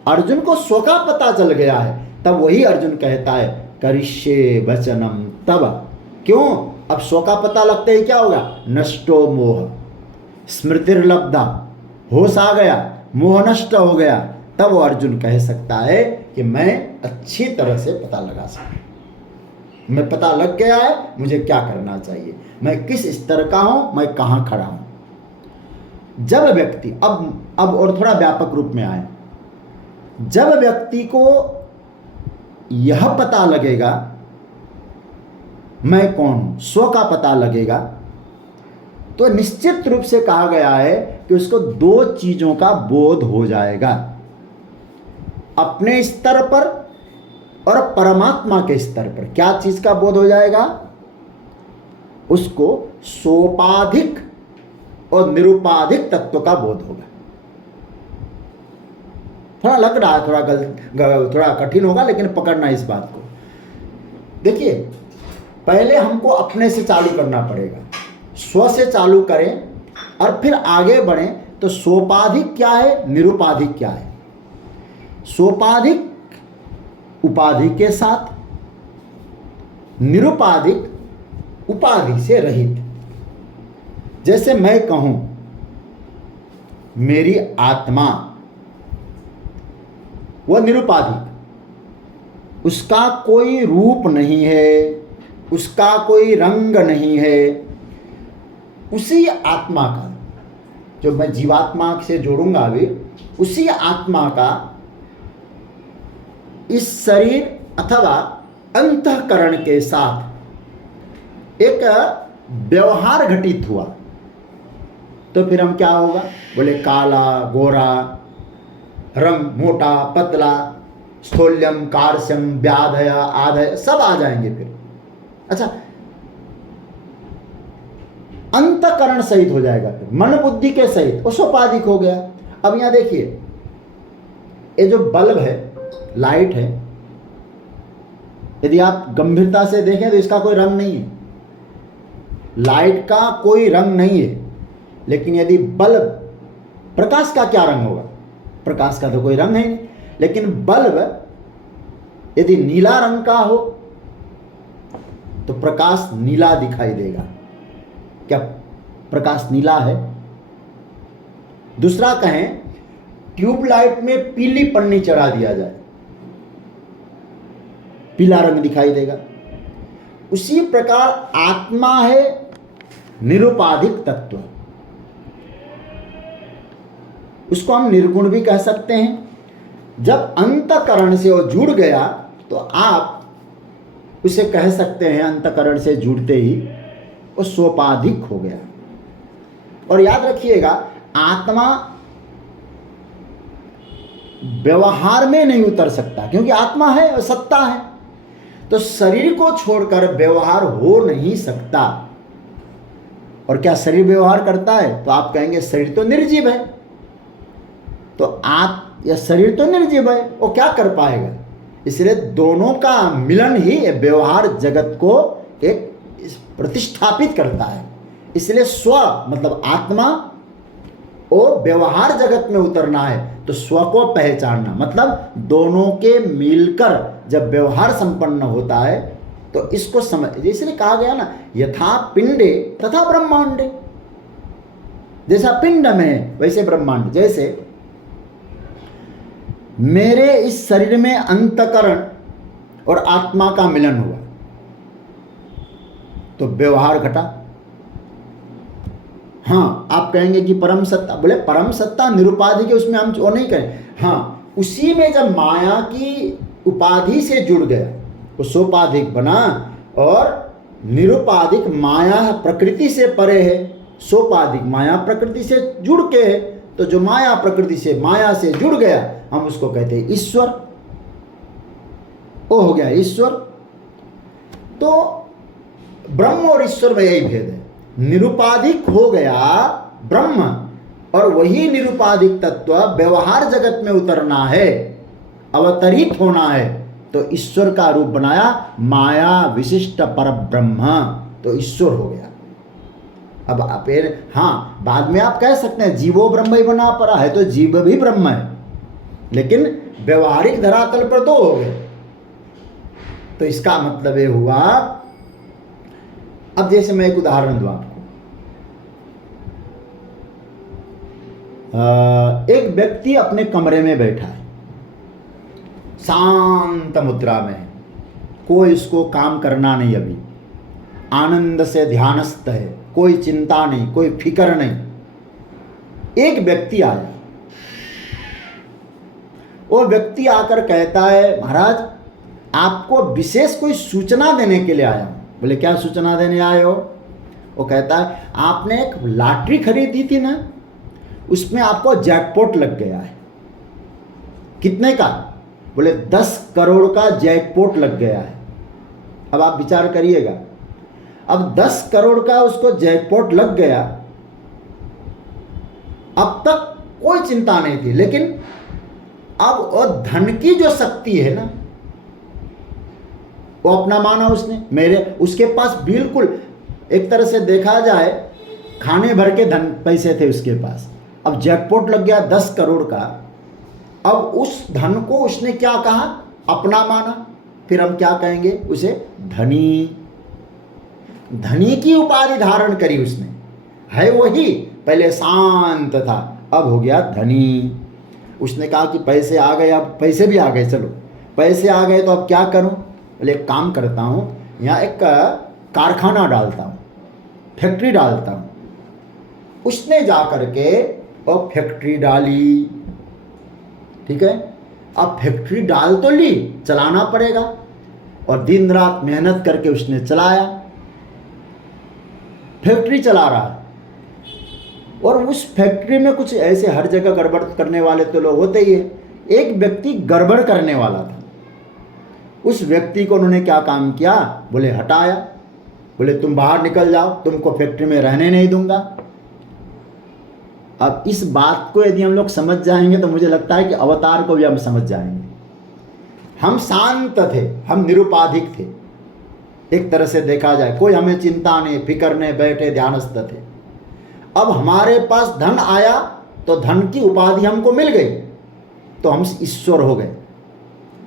अर्जुन को स्व का पता चल गया है, तब वही अर्जुन कहता है करिष्ये वचनम तब। क्यों? अब स्व का पता लगते ही क्या होगा? नष्टो मोह स्मृतिर्लब्धा, होश आ गया, मोह नष्ट हो गया। तब वो अर्जुन कह सकता है कि मैं अच्छी तरह से पता लगा सकूं, मैं पता लग गया है मुझे क्या करना चाहिए, मैं किस स्तर का हूं, मैं कहां खड़ा हूं। जब व्यक्ति अब और थोड़ा व्यापक रूप में आए, जब व्यक्ति को यह पता लगेगा मैं कौन हूं, स्व का पता लगेगा, तो निश्चित रूप से कहा गया है कि उसको दो चीजों का बोध हो जाएगा, अपने स्तर पर और परमात्मा के स्तर पर। क्या चीज का बोध हो जाएगा? उसको सोपाधिक और निरुपाधिक तत्व का बोध होगा। थोड़ा लग रहा है, थोड़ा कठिन होगा, लेकिन पकड़ना इस बात को। देखिए, पहले हमको अपने से चालू करना पड़ेगा, स्व से चालू करें और फिर आगे बढ़ें। तो सोपाधिक क्या है, निरुपाधिक क्या है? सोपाधिक उपाधि के साथ, निरुपाधिक उपाधि से रहित। जैसे मैं कहूं मेरी आत्मा, वह निरुपाधिक, उसका कोई रूप नहीं है, उसका कोई रंग नहीं है, उसी आत्मा का, जो मैं जीवात्मा से जोड़ूंगा अभी, उसी आत्मा का इस शरीर अथवा अंतःकरण के साथ एक व्यवहार घटित हुआ, तो फिर हम क्या होगा? बोले काला, गोरा, रंग, मोटा, पतला, स्थूल्यम, कारस्यम, व्याधय, आधय सब आ जाएंगे फिर। अच्छा, अंतःकरण सहित हो जाएगा, फिर मन बुद्धि के सहित वो सोपाधिक हो गया। अब यहां देखिए, ये जो बल्ब है, लाइट है, यदि आप गंभीरता से देखें तो इसका कोई रंग नहीं है, लाइट का कोई रंग नहीं है। लेकिन यदि बल्ब, प्रकाश का क्या रंग होगा? प्रकाश का तो कोई रंग है नहीं। लेकिन बल्ब यदि नीला रंग का हो तो प्रकाश नीला दिखाई देगा। क्या प्रकाश नीला है? दूसरा कहें, ट्यूबलाइट में पीली पन्नी चढ़ा दिया जाए, पीला रंग दिखाई देगा। उसी प्रकार आत्मा है निरुपाधिक तत्व, उसको हम निर्गुण भी कह सकते हैं। जब अंतःकरण से वो जुड़ गया तो आप उसे कह सकते हैं, अंतःकरण से जुड़ते ही वो सोपाधिक हो गया। और याद रखिएगा, आत्मा व्यवहार में नहीं उतर सकता, क्योंकि आत्मा है और सत्ता है, तो शरीर को छोड़कर व्यवहार हो नहीं सकता। और क्या शरीर व्यवहार करता है? तो आप कहेंगे शरीर तो निर्जीव है, तो आप या शरीर तो निर्जीव है, वो क्या कर पाएगा? इसलिए दोनों का मिलन ही व्यवहार जगत को एक प्रतिष्ठापित करता है। इसलिए स्व मतलब आत्मा, वो व्यवहार जगत में उतरना है तो स्व को पहचानना, मतलब दोनों के मिलकर जब व्यवहार संपन्न होता है तो इसको समझ, इसलिए कहा गया ना, यथा पिंडे तथा ब्रह्मांडे, जैसा पिंड में वैसे ब्रह्मांड। जैसे मेरे इस शरीर में अंतःकरण और आत्मा का मिलन हुआ तो व्यवहार घटा। हाँ, आप कहेंगे कि परम सत्ता, बोले परम सत्ता निरुपाधिक है, उसमें हम वो नहीं करें। हाँ, उसी में जब माया की उपाधि से जुड़ गया वो सोपाधिक बना, और निरुपाधिक माया प्रकृति से परे है, सोपाधिक माया प्रकृति से जुड़ के है, तो जो माया प्रकृति से, माया से जुड़ गया, हम उसको कहते हैं ईश्वर। वो हो गया ईश्वर। तो ब्रह्म और ईश्वर में यही भेद है, निरुपाधिक हो गया ब्रह्म, और वही निरुपाधिक तत्व व्यवहार जगत में उतरना है, अवतरित होना है, तो ईश्वर का रूप बनाया माया विशिष्ट पर ब्रह्म, तो ईश्वर हो गया। अब फिर हाँ, बाद में आप कह सकते हैं जीवो ब्रह्म ही बना पड़ा है, तो जीव भी ब्रह्म है, लेकिन व्यवहारिक धरातल पर दो हो गए। तो इसका मतलब ये हुआ, अब जैसे मैं एक उदाहरण दूं आपको, एक व्यक्ति अपने कमरे में बैठा है, शांत मुद्रा में है, कोई इसको काम करना नहीं, अभी आनंद से ध्यानस्थ है, कोई चिंता नहीं, कोई फिक्र नहीं। एक व्यक्ति आया, वो व्यक्ति आकर कहता है, महाराज आपको विशेष कोई सूचना देने के लिए आया हूं। बोले क्या सूचना देने आए हो? वो कहता है आपने एक लॉटरी खरीदी थी ना, उसमें आपको जैकपॉट लग गया है। कितने का? बोले 10 करोड़ का जैकपॉट लग गया है। अब आप विचार करिएगा, अब 10 करोड़ का उसको जैकपॉट लग गया, अब तक कोई चिंता नहीं थी, लेकिन अब वो धन की जो शक्ति है ना, वो अपना माना उसने, उसके पास बिल्कुल एक तरह से देखा जाए खाने भर के धन पैसे थे उसके पास। अब जैकपॉट लग गया 10 करोड़ का, अब उस धन को उसने क्या कहा? अपना माना। फिर हम क्या कहेंगे उसे? धनी। धनी की उपाधि धारण करी उसने, है वही, पहले शांत था, अब हो गया धनी। उसने कहा कि पैसे आ गए, अब पैसे भी आ गए, चलो पैसे आ गए तो अब क्या करूं? बोले एक काम करता हूं, यहाँ एक कारखाना डालता हूं, फैक्ट्री डालता हूं, उसने जा करके और फैक्ट्री डाली। ठीक है, अब फैक्ट्री डाल तो ली, चलाना पड़ेगा, और दिन रात मेहनत करके उसने चलाया, फैक्ट्री चला रहा है। और उस फैक्ट्री में कुछ ऐसे हर जगह गड़बड़ करने वाले तो लोग होते ही है। एक व्यक्ति गड़बड़ करने वाला था, उस व्यक्ति को उन्होंने क्या काम किया, बोले हटाया, बोले तुम बाहर निकल जाओ, तुमको फैक्ट्री में रहने नहीं दूंगा। अब इस बात को यदि हम लोग समझ जाएंगे तो मुझे लगता है कि अवतार को भी हम समझ जाएंगे। हम शांत थे, हम निरुपाधिक थे, एक तरह से देखा जाए, कोई हमें चिंता नहीं, फिक्र नहीं, बैठे ध्यानस्थ थे। अब हमारे पास धन आया तो धन की उपाधि हमको मिल गई, तो हम ईश्वर हो गए।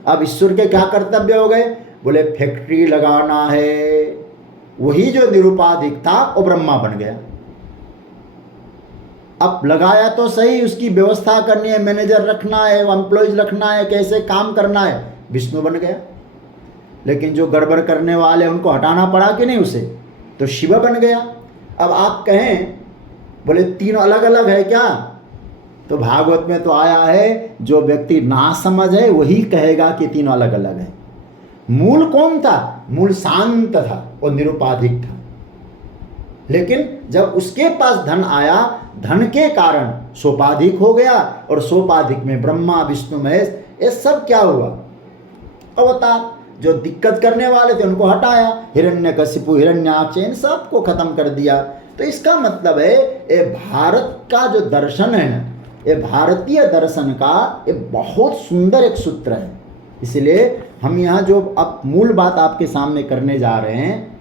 अब ईश्वर के क्या कर्तव्य हो गए, बोले फैक्ट्री लगाना है। वही जो निरुपाधिक था वो ब्रह्मा बन गया। अब लगाया तो सही, उसकी व्यवस्था करनी है, मैनेजर रखना है, एम्प्लॉयज रखना है, कैसे काम करना है, विष्णु बन गया। लेकिन जो गड़बड़ करने वाले उनको हटाना पड़ा कि नहीं उसे, तो शिव बन गया। अब आप कहें बोले तीनों अलग अलग है क्या, तो भागवत में तो आया है, जो व्यक्ति ना समझ है वही कहेगा कि तीनों अलग अलग है। मूल कौन था, मूल शांत था और निरुपाधिक था। लेकिन जब उसके पास धन आया, धन के कारण सोपाधिक हो गया, और सोपाधिक में ब्रह्मा विष्णु महेश, ये सब क्या हुआ, अवतार। जो दिक्कत करने वाले थे उनको हटाया, हिरण्यकशिपु, हिरण्याक्ष, इन सबको खत्म कर दिया। तो इसका मतलब है ये भारत का जो दर्शन है ना, ये भारतीय दर्शन का ये बहुत सुंदर एक सूत्र है। इसलिए हम यहाँ जो अब मूल बात आपके सामने करने जा रहे हैं,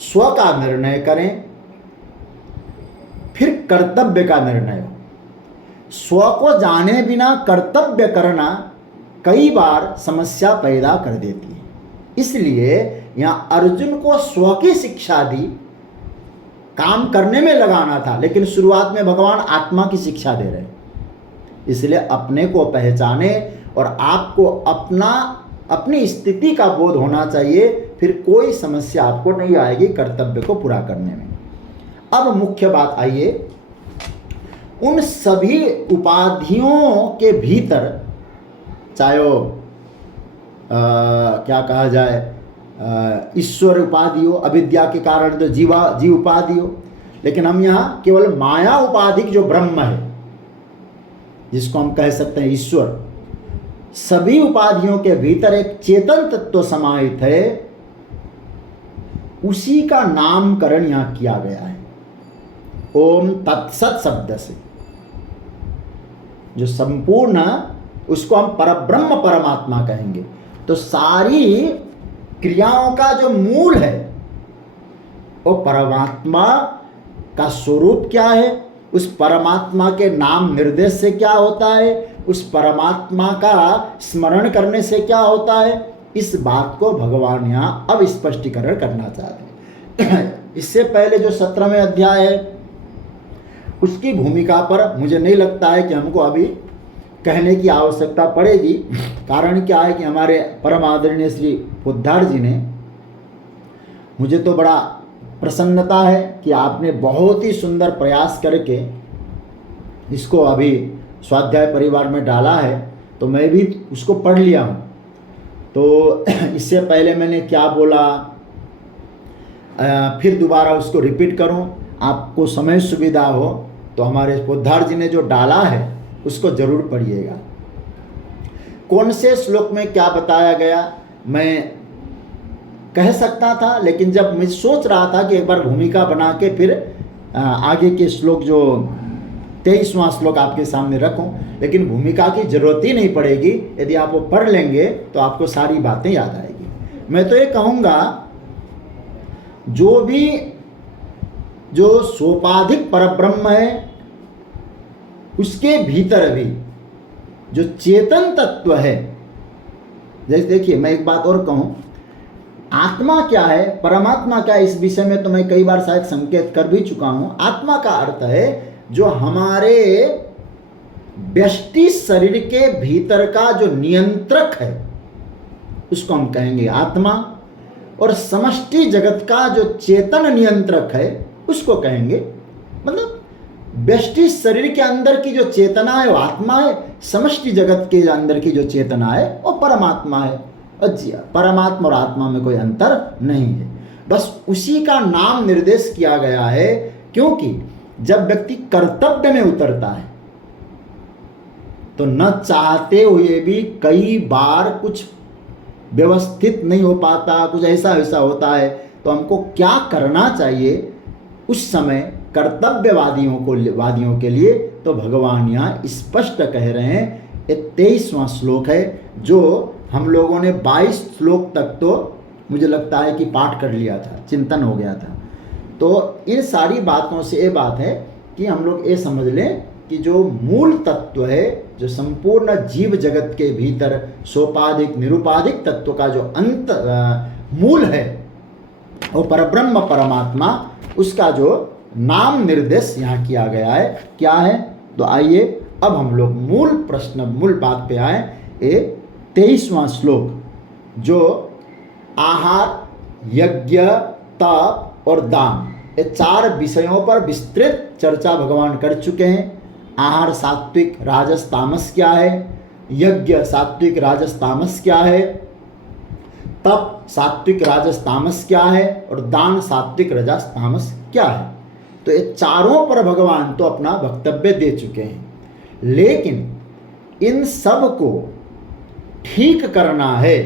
स्व का निर्णय करें, फिर कर्तव्य का निर्णय हो। स्व को जाने बिना कर्तव्य करना कई बार समस्या पैदा कर देती है। इसलिए यहाँ अर्जुन को स्व की शिक्षा दी, काम करने में लगाना था, लेकिन शुरुआत में भगवान आत्मा की शिक्षा दे रहे हैं। इसलिए अपने को पहचाने और आपको अपनी स्थिति का बोध होना चाहिए, फिर कोई समस्या आपको नहीं आएगी कर्तव्य को पूरा करने में। अब मुख्य बात आइए, उन सभी उपाधियों के भीतर, चाहे वो क्या कहा जाए, ईश्वर उपाधि हो, अविद्या के कारण तो जीव उपाधि हो, लेकिन हम यहाँ केवल माया उपाधिक जो ब्रह्म है, जिसको हम कह सकते हैं ईश्वर, सभी उपाधियों के भीतर एक चेतन तत्व समाहित है, उसी का नामकरण यहाँ किया गया है ओम तत्सत शब्द से। जो संपूर्ण, उसको हम परब्रह्म परमात्मा कहेंगे। तो सारी क्रियाओं का जो मूल है वो परमात्मा का स्वरूप क्या है, उस परमात्मा के नाम निर्देश से क्या होता है, उस परमात्मा का स्मरण करने से क्या होता है, इस बात को भगवान यहाँ अब स्पष्टीकरण करना चाहते हैं। इससे पहले जो 17वें अध्याय है उसकी भूमिका पर मुझे नहीं लगता है कि हमको अभी कहने की आवश्यकता पड़ेगी। कारण क्या है कि हमारे परम आदरणीय श्री पोद्दार जी ने, मुझे तो बड़ा प्रसन्नता है कि आपने बहुत ही सुंदर प्रयास करके इसको अभी स्वाध्याय परिवार में डाला है, तो मैं भी उसको पढ़ लिया हूँ। तो इससे पहले मैंने क्या बोला, फिर दोबारा उसको रिपीट करूँ, आपको समय सुविधा हो तो हमारे पोद्दार जी ने जो डाला है उसको जरूर पढ़िएगा। कौन से श्लोक में क्या बताया गया मैं कह सकता था, लेकिन जब मैं सोच रहा था कि एक बार भूमिका बना के फिर आगे के श्लोक, जो 23वां श्लोक आपके सामने रखूं, लेकिन भूमिका की जरूरत ही नहीं पड़ेगी। यदि आप वो पढ़ लेंगे तो आपको सारी बातें याद आएगी। मैं तो ये कहूँगा, जो सोपाधिक परब्रह्म है उसके भीतर भी जो चेतन तत्व है, जैसे देखिए मैं एक बात और कहूँ, आत्मा क्या है, परमात्मा क्या है, इस विषय में तो मैं कई बार शायद संकेत कर भी चुका हूँ। आत्मा का अर्थ है जो हमारे व्यष्टि शरीर के भीतर का जो नियंत्रक है उसको हम कहेंगे आत्मा, और समष्टि जगत का जो चेतन नियंत्रक है उसको कहेंगे, मतलब व्यष्टि शरीर के अंदर की जो चेतना है वो आत्मा है, समष्टि जगत के अंदर की जो चेतना है वो परमात्मा है। परमात्मा और आत्मा में कोई अंतर नहीं है, बस उसी का नाम निर्देश किया गया है। क्योंकि जब व्यक्ति कर्तव्य में उतरता है तो न चाहते हुए भी कई बार कुछ व्यवस्थित नहीं हो पाता, कुछ ऐसा होता है, तो हमको क्या करना चाहिए उस समय वादियों के लिए तो भगवान यहाँ स्पष्ट कह रहे हैं। ये 23वां श्लोक है जो हम लोगों ने 22 श्लोक तक तो मुझे लगता है कि पाठ कर लिया था, चिंतन हो गया था। तो इन सारी बातों से ये बात है कि हम लोग ये समझ लें कि जो मूल तत्व है, जो संपूर्ण जीव जगत के भीतर सोपाधिक निरुपाधिक तत्व का जो अंत मूल है वो परब्रह्म परमात्मा, उसका जो नाम निर्देश यहाँ किया गया है क्या है। तो आइए अब हम लोग मूल बात पे आए। ये 23वां श्लोक जो आहार, यज्ञ, तप और दान, ये 4 विषयों पर विस्तृत चर्चा भगवान कर चुके हैं। आहार सात्विक राजस तामस क्या है, यज्ञ सात्विक राजस तामस क्या है, तप सात्विक राजस तामस क्या है और दान सात्विक रजस तामस क्या है। तो ये चारों पर भगवान तो अपना वक्तव्य दे चुके हैं, लेकिन इन सब को ठीक करना है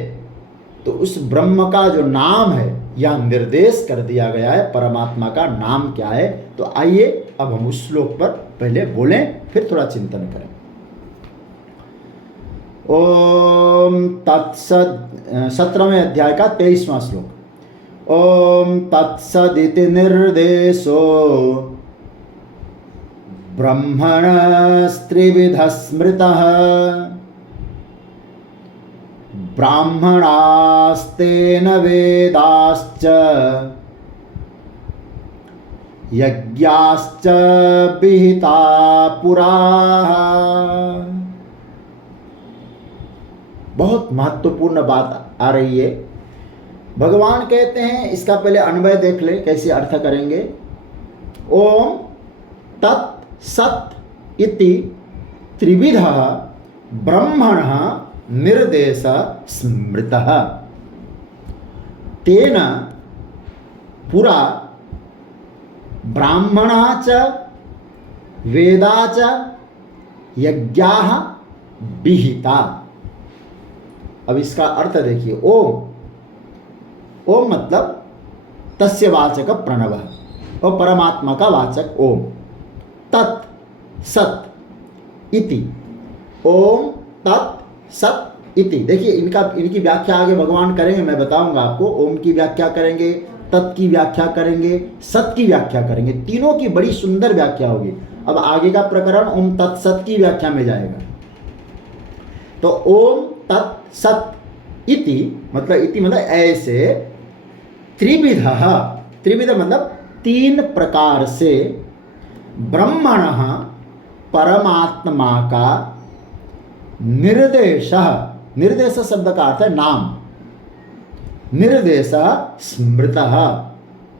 तो उस ब्रह्म का जो नाम है यह निर्देश कर दिया गया है। परमात्मा का नाम क्या है, तो आइए अब हम उस श्लोक पर पहले बोलें, फिर थोड़ा चिंतन करें। ओम तत्सद 17वें अध्याय का 23वां श्लोक। ओम तत्सदिति निर्देशो ब्रह्मणस्त्रिविधः स्मृतः ब्राह्मणास्तेन वेदाश्च यज्ञाश्च विहिता पुरा। बहुत महत्वपूर्ण बात आ रही है। भगवान कहते हैं, इसका पहले अन्वय देख ले कैसे अर्थ करेंगे। ओम तत् सत इति त्रिविधः ब्रह्मणः निर्देश स्मृतः तेन पुरा ब्राह्मणा च वेदा च यज्ञाः विहिता। अब इसका अर्थ देखिए। ओम मतलब तस्य वाचक प्रणव और परमात्मा का वाचक ओम। तत् सत इति, ओम तत् सत इति। देखिए इनकी व्याख्या आगे भगवान करेंगे, मैं बताऊंगा आपको। ओम की व्याख्या करेंगे, तत् की व्याख्या करेंगे, सत की व्याख्या करेंगे, तीनों की बड़ी सुंदर व्याख्या होगी। अब आगे का प्रकरण ओम तत् सत की व्याख्या में जाएगा। तो ओम तत् सत इति मतलब ऐसे त्रिविध मतलब 3 प्रकार से ब्रह्मणः परमात्मा का निर्देश शब्द का अर्थ है नाम, निर्देश स्मृतः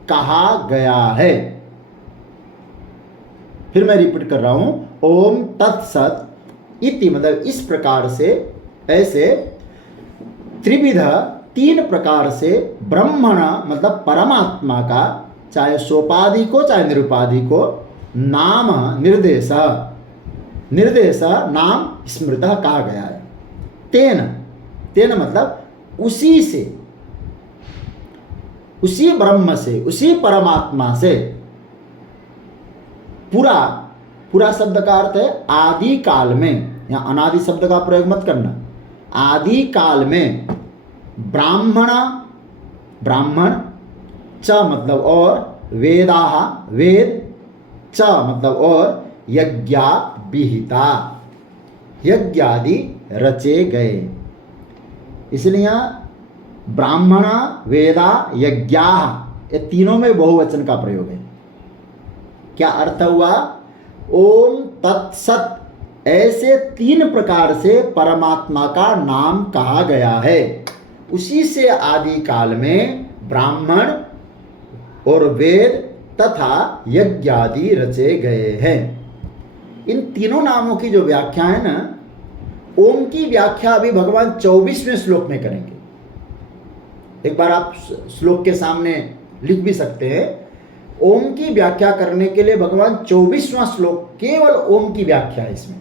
कहा गया है। फिर मैं रिपीट कर रहा हूं। ओम तत्सत इति मतलब इस प्रकार से, ऐसे त्रिविध 3 प्रकार से ब्रह्मण मतलब परमात्मा का, चाहे सोपाधि को चाहे निरुपाधि को, नाम निर्देश नाम स्मृतः कहा गया है। तेन मतलब उसी से, उसी ब्रह्म से, उसी परमात्मा से। पूरा शब्द का अर्थ है आदि काल में, यहाँ अनादि शब्द का प्रयोग मत करना। आदि काल में ब्राह्मण च मतलब और, वेदाः वेद च मतलब और, यज्ञा विहिता यज्ञादि रचे गए। इसलिए ब्राह्मण वेदा यज्ञा ये तीनों में बहुवचन का प्रयोग है। क्या अर्थ हुआ? ओम तत्सत ऐसे 3 प्रकार से परमात्मा का नाम कहा गया है। उसी से आदि काल में ब्राह्मण और वेद तथा यज्ञ आदि रचे गए हैं। इन तीनों नामों की जो व्याख्या है ना, ओम की व्याख्या अभी भगवान 24वें श्लोक में करेंगे। एक बार आप श्लोक के सामने लिख भी सकते हैं। ओम की व्याख्या करने के लिए भगवान 24वां श्लोक केवल ओम की व्याख्या है इसमें,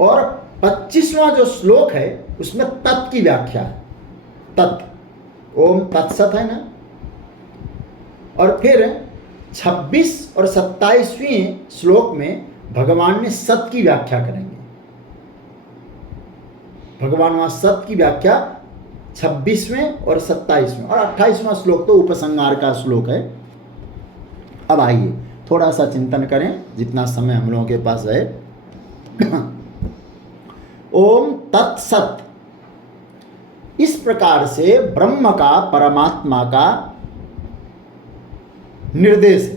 और 25वां जो श्लोक है उसमें तत् की व्याख्या है। तत्, ओम तत्सत है ना। और फिर 26 और 27वें श्लोक में भगवान ने सत की व्याख्या करेंगे। भगवान वहां सत की व्याख्या 26वें और 27वें और 28वां श्लोक तो उपसंहार का श्लोक है। अब आइए थोड़ा सा चिंतन करें जितना समय हम लोगों के पास है। ओम तत्सत, इस प्रकार से ब्रह्म का, परमात्मा का निर्देश है।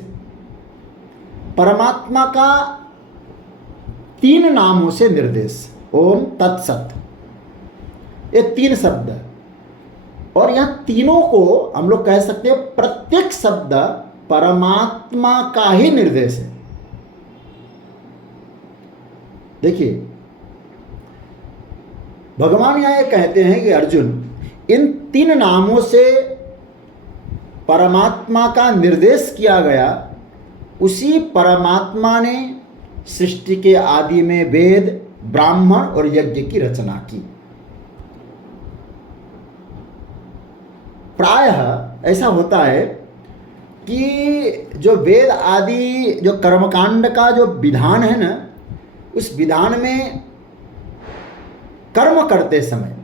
परमात्मा का 3 नामों से निर्देश, ओम तत्सत, ये 3 शब्द है। और यह तीनों को हम लोग कह सकते हैं प्रत्येक शब्द परमात्मा का ही निर्देश है। देखिए भगवान यहां ये कहते हैं कि अर्जुन, इन 3 नामों से परमात्मा का निर्देश किया गया। उसी परमात्मा ने सृष्टि के आदि में वेद, ब्राह्मण और यज्ञ की रचना की। प्रायः ऐसा होता है कि जो वेद आदि, जो कर्मकांड का जो विधान है ना, उस विधान में कर्म करते समय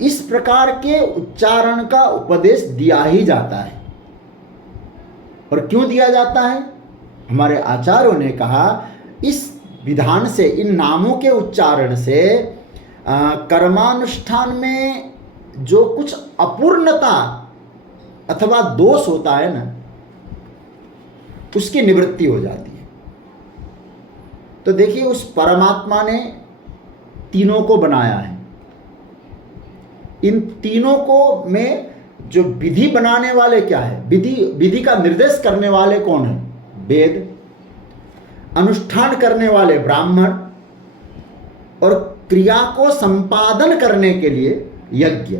इस प्रकार के उच्चारण का उपदेश दिया ही जाता है। और क्यों दिया जाता है? हमारे आचार्यों ने कहा, इस विधान से, इन नामों के उच्चारण से कर्मानुष्ठान में जो कुछ अपूर्णता अथवा दोष होता है ना, उसकी निवृत्ति हो जाती है। तो देखिए उस परमात्मा ने तीनों को बनाया है। इन तीनों को में जो विधि बनाने वाले क्या है, विधि का निर्देश करने वाले कौन है? वेद। अनुष्ठान करने वाले ब्राह्मण, और क्रिया को संपादन करने के लिए यज्ञ।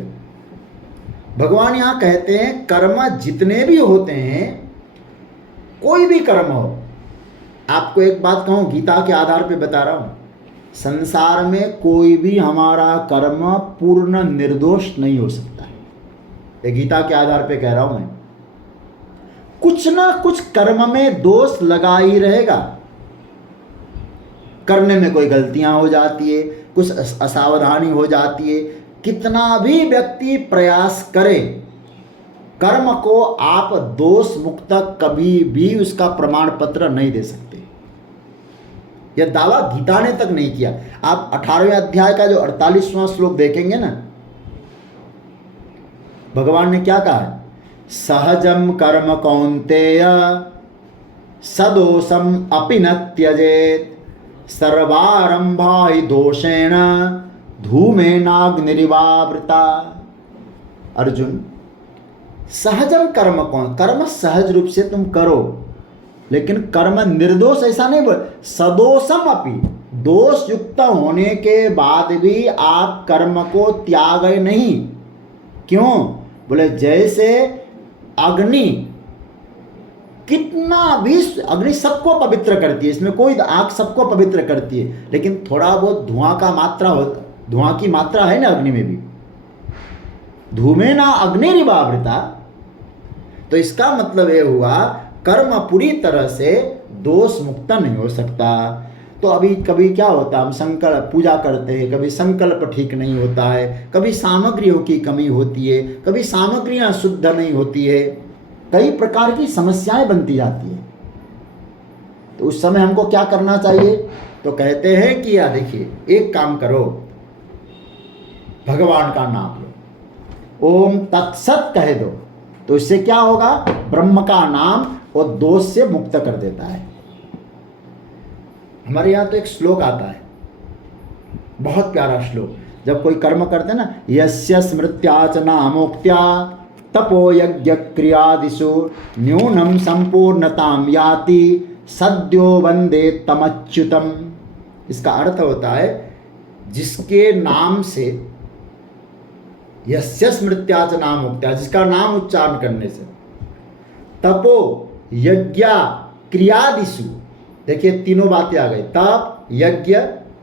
भगवान यहां कहते हैं कर्म जितने भी होते हैं, कोई भी कर्म हो, आपको एक बात कहूं, गीता के आधार पे बता रहा हूं, संसार में कोई भी हमारा कर्म पूर्ण निर्दोष नहीं हो सकता है। ये गीता के आधार पे कह रहा हूं मैं। कुछ ना कुछ कर्म में दोष लगा ही रहेगा। करने में कोई गलतियां हो जाती है, कुछ असावधानी हो जाती है। कितना भी व्यक्ति प्रयास करे, कर्म को आप दोष मुक्त कभी भी उसका प्रमाण पत्र नहीं दे सकते। यह दावा गीता ने तक नहीं किया। आप 18वें अध्याय का जो 48वां श्लोक देखेंगे ना, भगवान ने क्या कहा है? सहजम कर्म कौन्तेय सदोषम अपि न त्यजेत सर्वारंभा हि दोषेण धूमेनाग्निरिवावृता। अर्जुन, सहजम कर्म कौन, कर्म सहज रूप से तुम करो, लेकिन कर्म निर्दोष ऐसा नहीं बोल, सदोषम अपि, दोष युक्त होने के बाद भी आप कर्म को त्यागे नहीं। क्यों? बोले जैसे अग्नि, कितना भी, अग्नि सबको पवित्र करती है, इसमें कोई, आग सबको पवित्र करती है, लेकिन थोड़ा बहुत धुआं का मात्रा होता, धुआं की मात्रा है ना अग्नि में भी। धूमेना अग्निरिवावृता। तो इसका मतलब ये हुआ कर्म पूरी तरह से दोष मुक्त नहीं हो सकता। तो अभी कभी क्या होता है, हम संकल्प पूजा करते हैं, कभी संकल्प ठीक नहीं होता है, कभी सामग्रियों की कमी होती है, कभी सामग्रियां शुद्ध नहीं होती है, कई प्रकार की समस्याएं बनती जाती है। तो उस समय हमको क्या करना चाहिए? तो कहते हैं कि या देखिए, एक काम करो, भगवान का नाम लो, ओम तत्सत कह दो, तो इससे क्या होगा? ब्रह्म का नाम और दोष से मुक्त कर देता है। हमारे यहाँ तो एक श्लोक आता है, बहुत प्यारा श्लोक, जब कोई कर्म करते हैं ना, यस्य स्मृत्या च नामोक्त्या तपो यज्ञ क्रियादिषु न्यूनम संपूर्णताम याति सद्यो वंदे तमच्युतम। इसका अर्थ होता है जिसके नाम से, यस्य स्मृत्या च नाम उक्त्या, जिसका नाम उच्चारण करने से, तपो यज्ञ क्रियादिषु, देखिए तीनों बातें आ गई, तप यज्ञ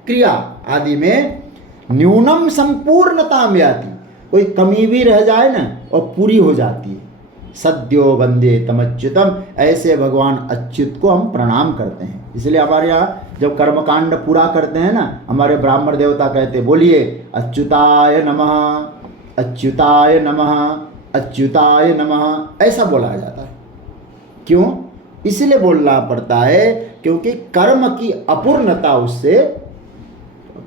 क्रिया आदि में न्यूनम संपूर्णता में आती, कोई कमी भी रह जाए ना और पूरी हो जाती है। सद्यो वंदे तमच्युतम, ऐसे भगवान अच्युत को हम प्रणाम करते हैं। इसलिए हमारे यहाँ जब कर्मकांड पूरा करते हैं ना, हमारे ब्राह्मण देवता कहते बोलिए अच्युताय नमः, अच्युताय नमः, अच्युताय नमः, ऐसा बोला जाता है। क्यों? इसलिए बोलना पड़ता है क्योंकि कर्म की अपूर्णता, उससे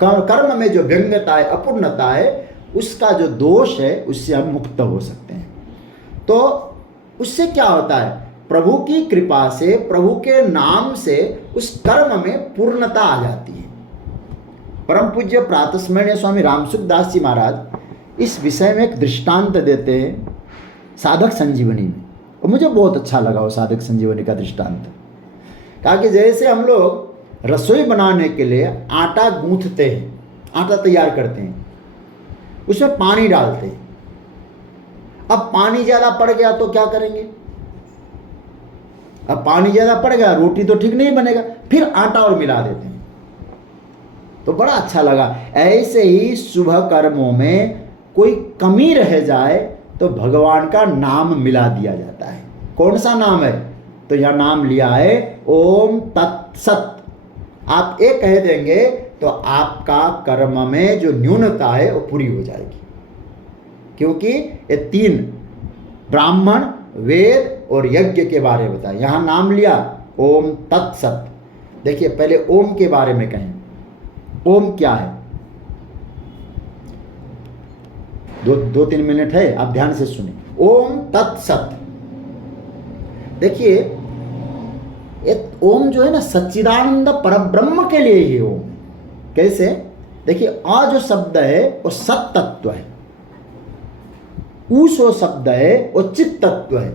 कर्म में जो व्यंग्यता है, अपूर्णता है, उसका जो दोष है उससे हम मुक्त हो सकते हैं। तो उससे क्या होता है, प्रभु की कृपा से, प्रभु के नाम से उस कर्म में पूर्णता आ जाती है। परम पूज्य प्रातस्मरणीय स्वामी रामसुखदास जी महाराज इस विषय में एक दृष्टांत देते हैं साधक संजीवनी में, और मुझे बहुत अच्छा लगा वो साधक संजीवनी का दृष्टांत। कहा कि जैसे हम लोग रसोई बनाने के लिए आटा गूंथते हैं, आटा तैयार करते हैं, उसमें पानी डालते हैं। अब पानी ज़्यादा पड़ गया तो क्या करेंगे? अब पानी ज़्यादा पड़ गया, रोटी तो ठीक नहीं बनेगा, फिर आटा और मिला देते हैं। तो बड़ा अच्छा लगा। ऐसे ही शुभ कर्मों में कोई कमी रह जाए तो भगवान का नाम मिला दिया जाता है। कौन सा नाम है? तो यह नाम लिया है ओम तत्सत। आप एक कह देंगे तो आपका कर्म में जो न्यूनता है वो पूरी हो जाएगी, क्योंकि ये तीन ब्राह्मण, वेद और यज्ञ के बारे में बताया। यहाँ नाम लिया ओम तत्सत। देखिए पहले ओम के बारे में कहें। ओम क्या है? दो तीन मिनट है, आप ध्यान से सुनिए। ओम तत्सत। देखिए ओम जो है ना, सच्चिदानंद परब्रह्म के लिए ही ओम। कैसे? देखिए अ जो शब्द है वो सत तत्व है, ऊ जो शब्द है वो चित तत्व है,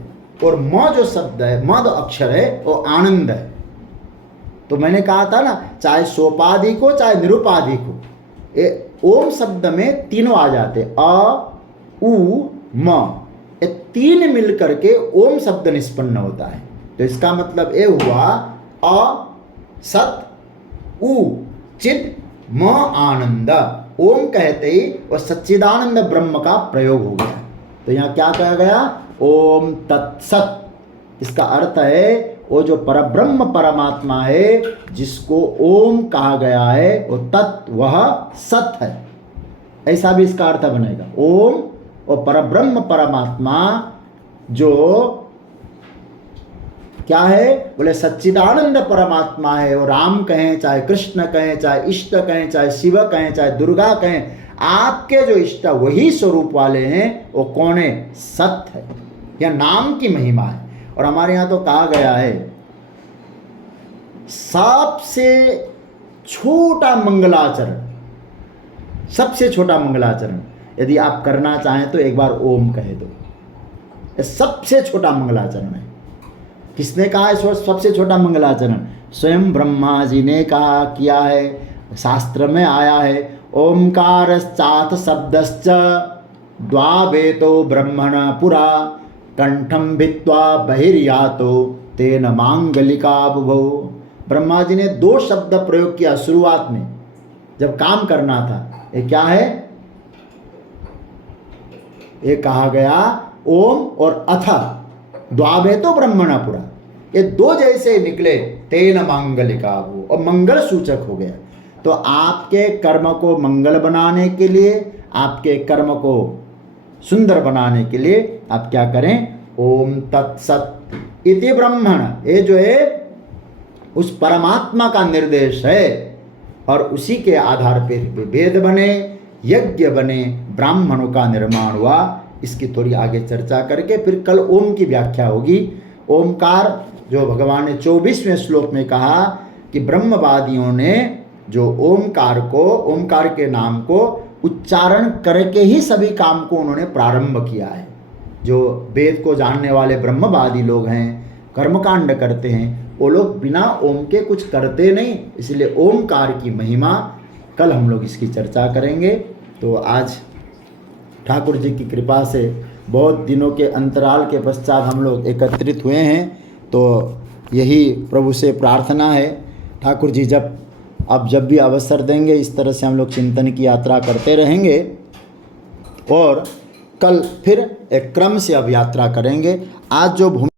और म जो शब्द है, म जो अक्षर है वो आनंद है। तो मैंने कहा था ना, चाहे सोपाधि को चाहे निरुपाधि को, ओम शब्द में तीनों आ जाते, अ उ म, ये तीन मिलकर के ओम शब्द निष्पन्न होता है। तो इसका मतलब ये हुआ अ सत उ चित म आनंद। ओम कहते ही वह सच्चिदानंद ब्रह्म का प्रयोग हो गया। तो यहाँ क्या कहा गया? ओम तत्सत। इसका अर्थ है वो जो परब्रह्म परमात्मा है, जिसको ओम कहा गया है, वो तत् वह सत है। ऐसा भी इसका अर्थ बनेगा। ओम और परब्रह्म परमात्मा जो क्या है? बोले सच्चिदानंद परमात्मा है। और राम कहें, चाहे कृष्ण कहें, चाहे इष्ट कहें, चाहे शिव कहें, चाहे दुर्गा कहें, आपके जो इष्ट वही स्वरूप वाले हैं, वो कौन है? सत है। यह नाम की महिमा है। और हमारे यहाँ तो कहा गया है सबसे छोटा मंगलाचरण, सबसे छोटा मंगलाचरण यदि आप करना चाहें तो एक बार ओम कह दो। यह सबसे छोटा मंगलाचरण है। किसने कहा है सबसे छोटा मंगलाचरण? स्वयं ब्रह्मा जी ने कहा, किया है, शास्त्र में आया है। ओंकारश्चाथ शब्दश्च द्वावेतो ब्रह्मण पुरा कंठम भित्वा बहिर्यातो तेन मांगलिका बुभौ। ब्रह्मा जी ने दो शब्द प्रयोग किया शुरुआत में जब काम करना था। ये क्या है? ये कहा गया ओम और अथ द्वावेतो ब्रह्मण पुरा। ये दो जैसे निकले, तेन मांगलिका, और मंगल सूचक हो गया। तो आपके कर्म को मंगल बनाने के लिए, आपके कर्म को सुंदर बनाने के लिए आप क्या करें? ओम तत्सत इति ब्रह्मण, ये जो है उस परमात्मा का निर्देश है, और उसी के आधार पर वेद बने, यज्ञ बने, ब्राह्मणों का निर्माण हुआ। इसकी थोड़ी आगे चर्चा करके फिर कल ओम की व्याख्या होगी। ओमकार जो भगवान ने 24वें श्लोक में कहा कि ब्रह्मवादियों ने जो ओमकार को, ओमकार के नाम को उच्चारण करके ही सभी काम को उन्होंने प्रारंभ किया है। जो वेद को जानने वाले ब्रह्मवादी लोग हैं, कर्मकांड करते हैं, वो लोग बिना ओम के कुछ करते नहीं। इसलिए ओमकार की महिमा कल हम लोग इसकी चर्चा करेंगे। तो आज ठाकुर जी की कृपा से बहुत दिनों के अंतराल के पश्चात हम लोग एकत्रित हुए हैं। तो यही प्रभु से प्रार्थना है, ठाकुर जी जब भी अवसर देंगे इस तरह से हम लोग चिंतन की यात्रा करते रहेंगे और कल फिर एक क्रम से अब यात्रा करेंगे। आज जो भूमि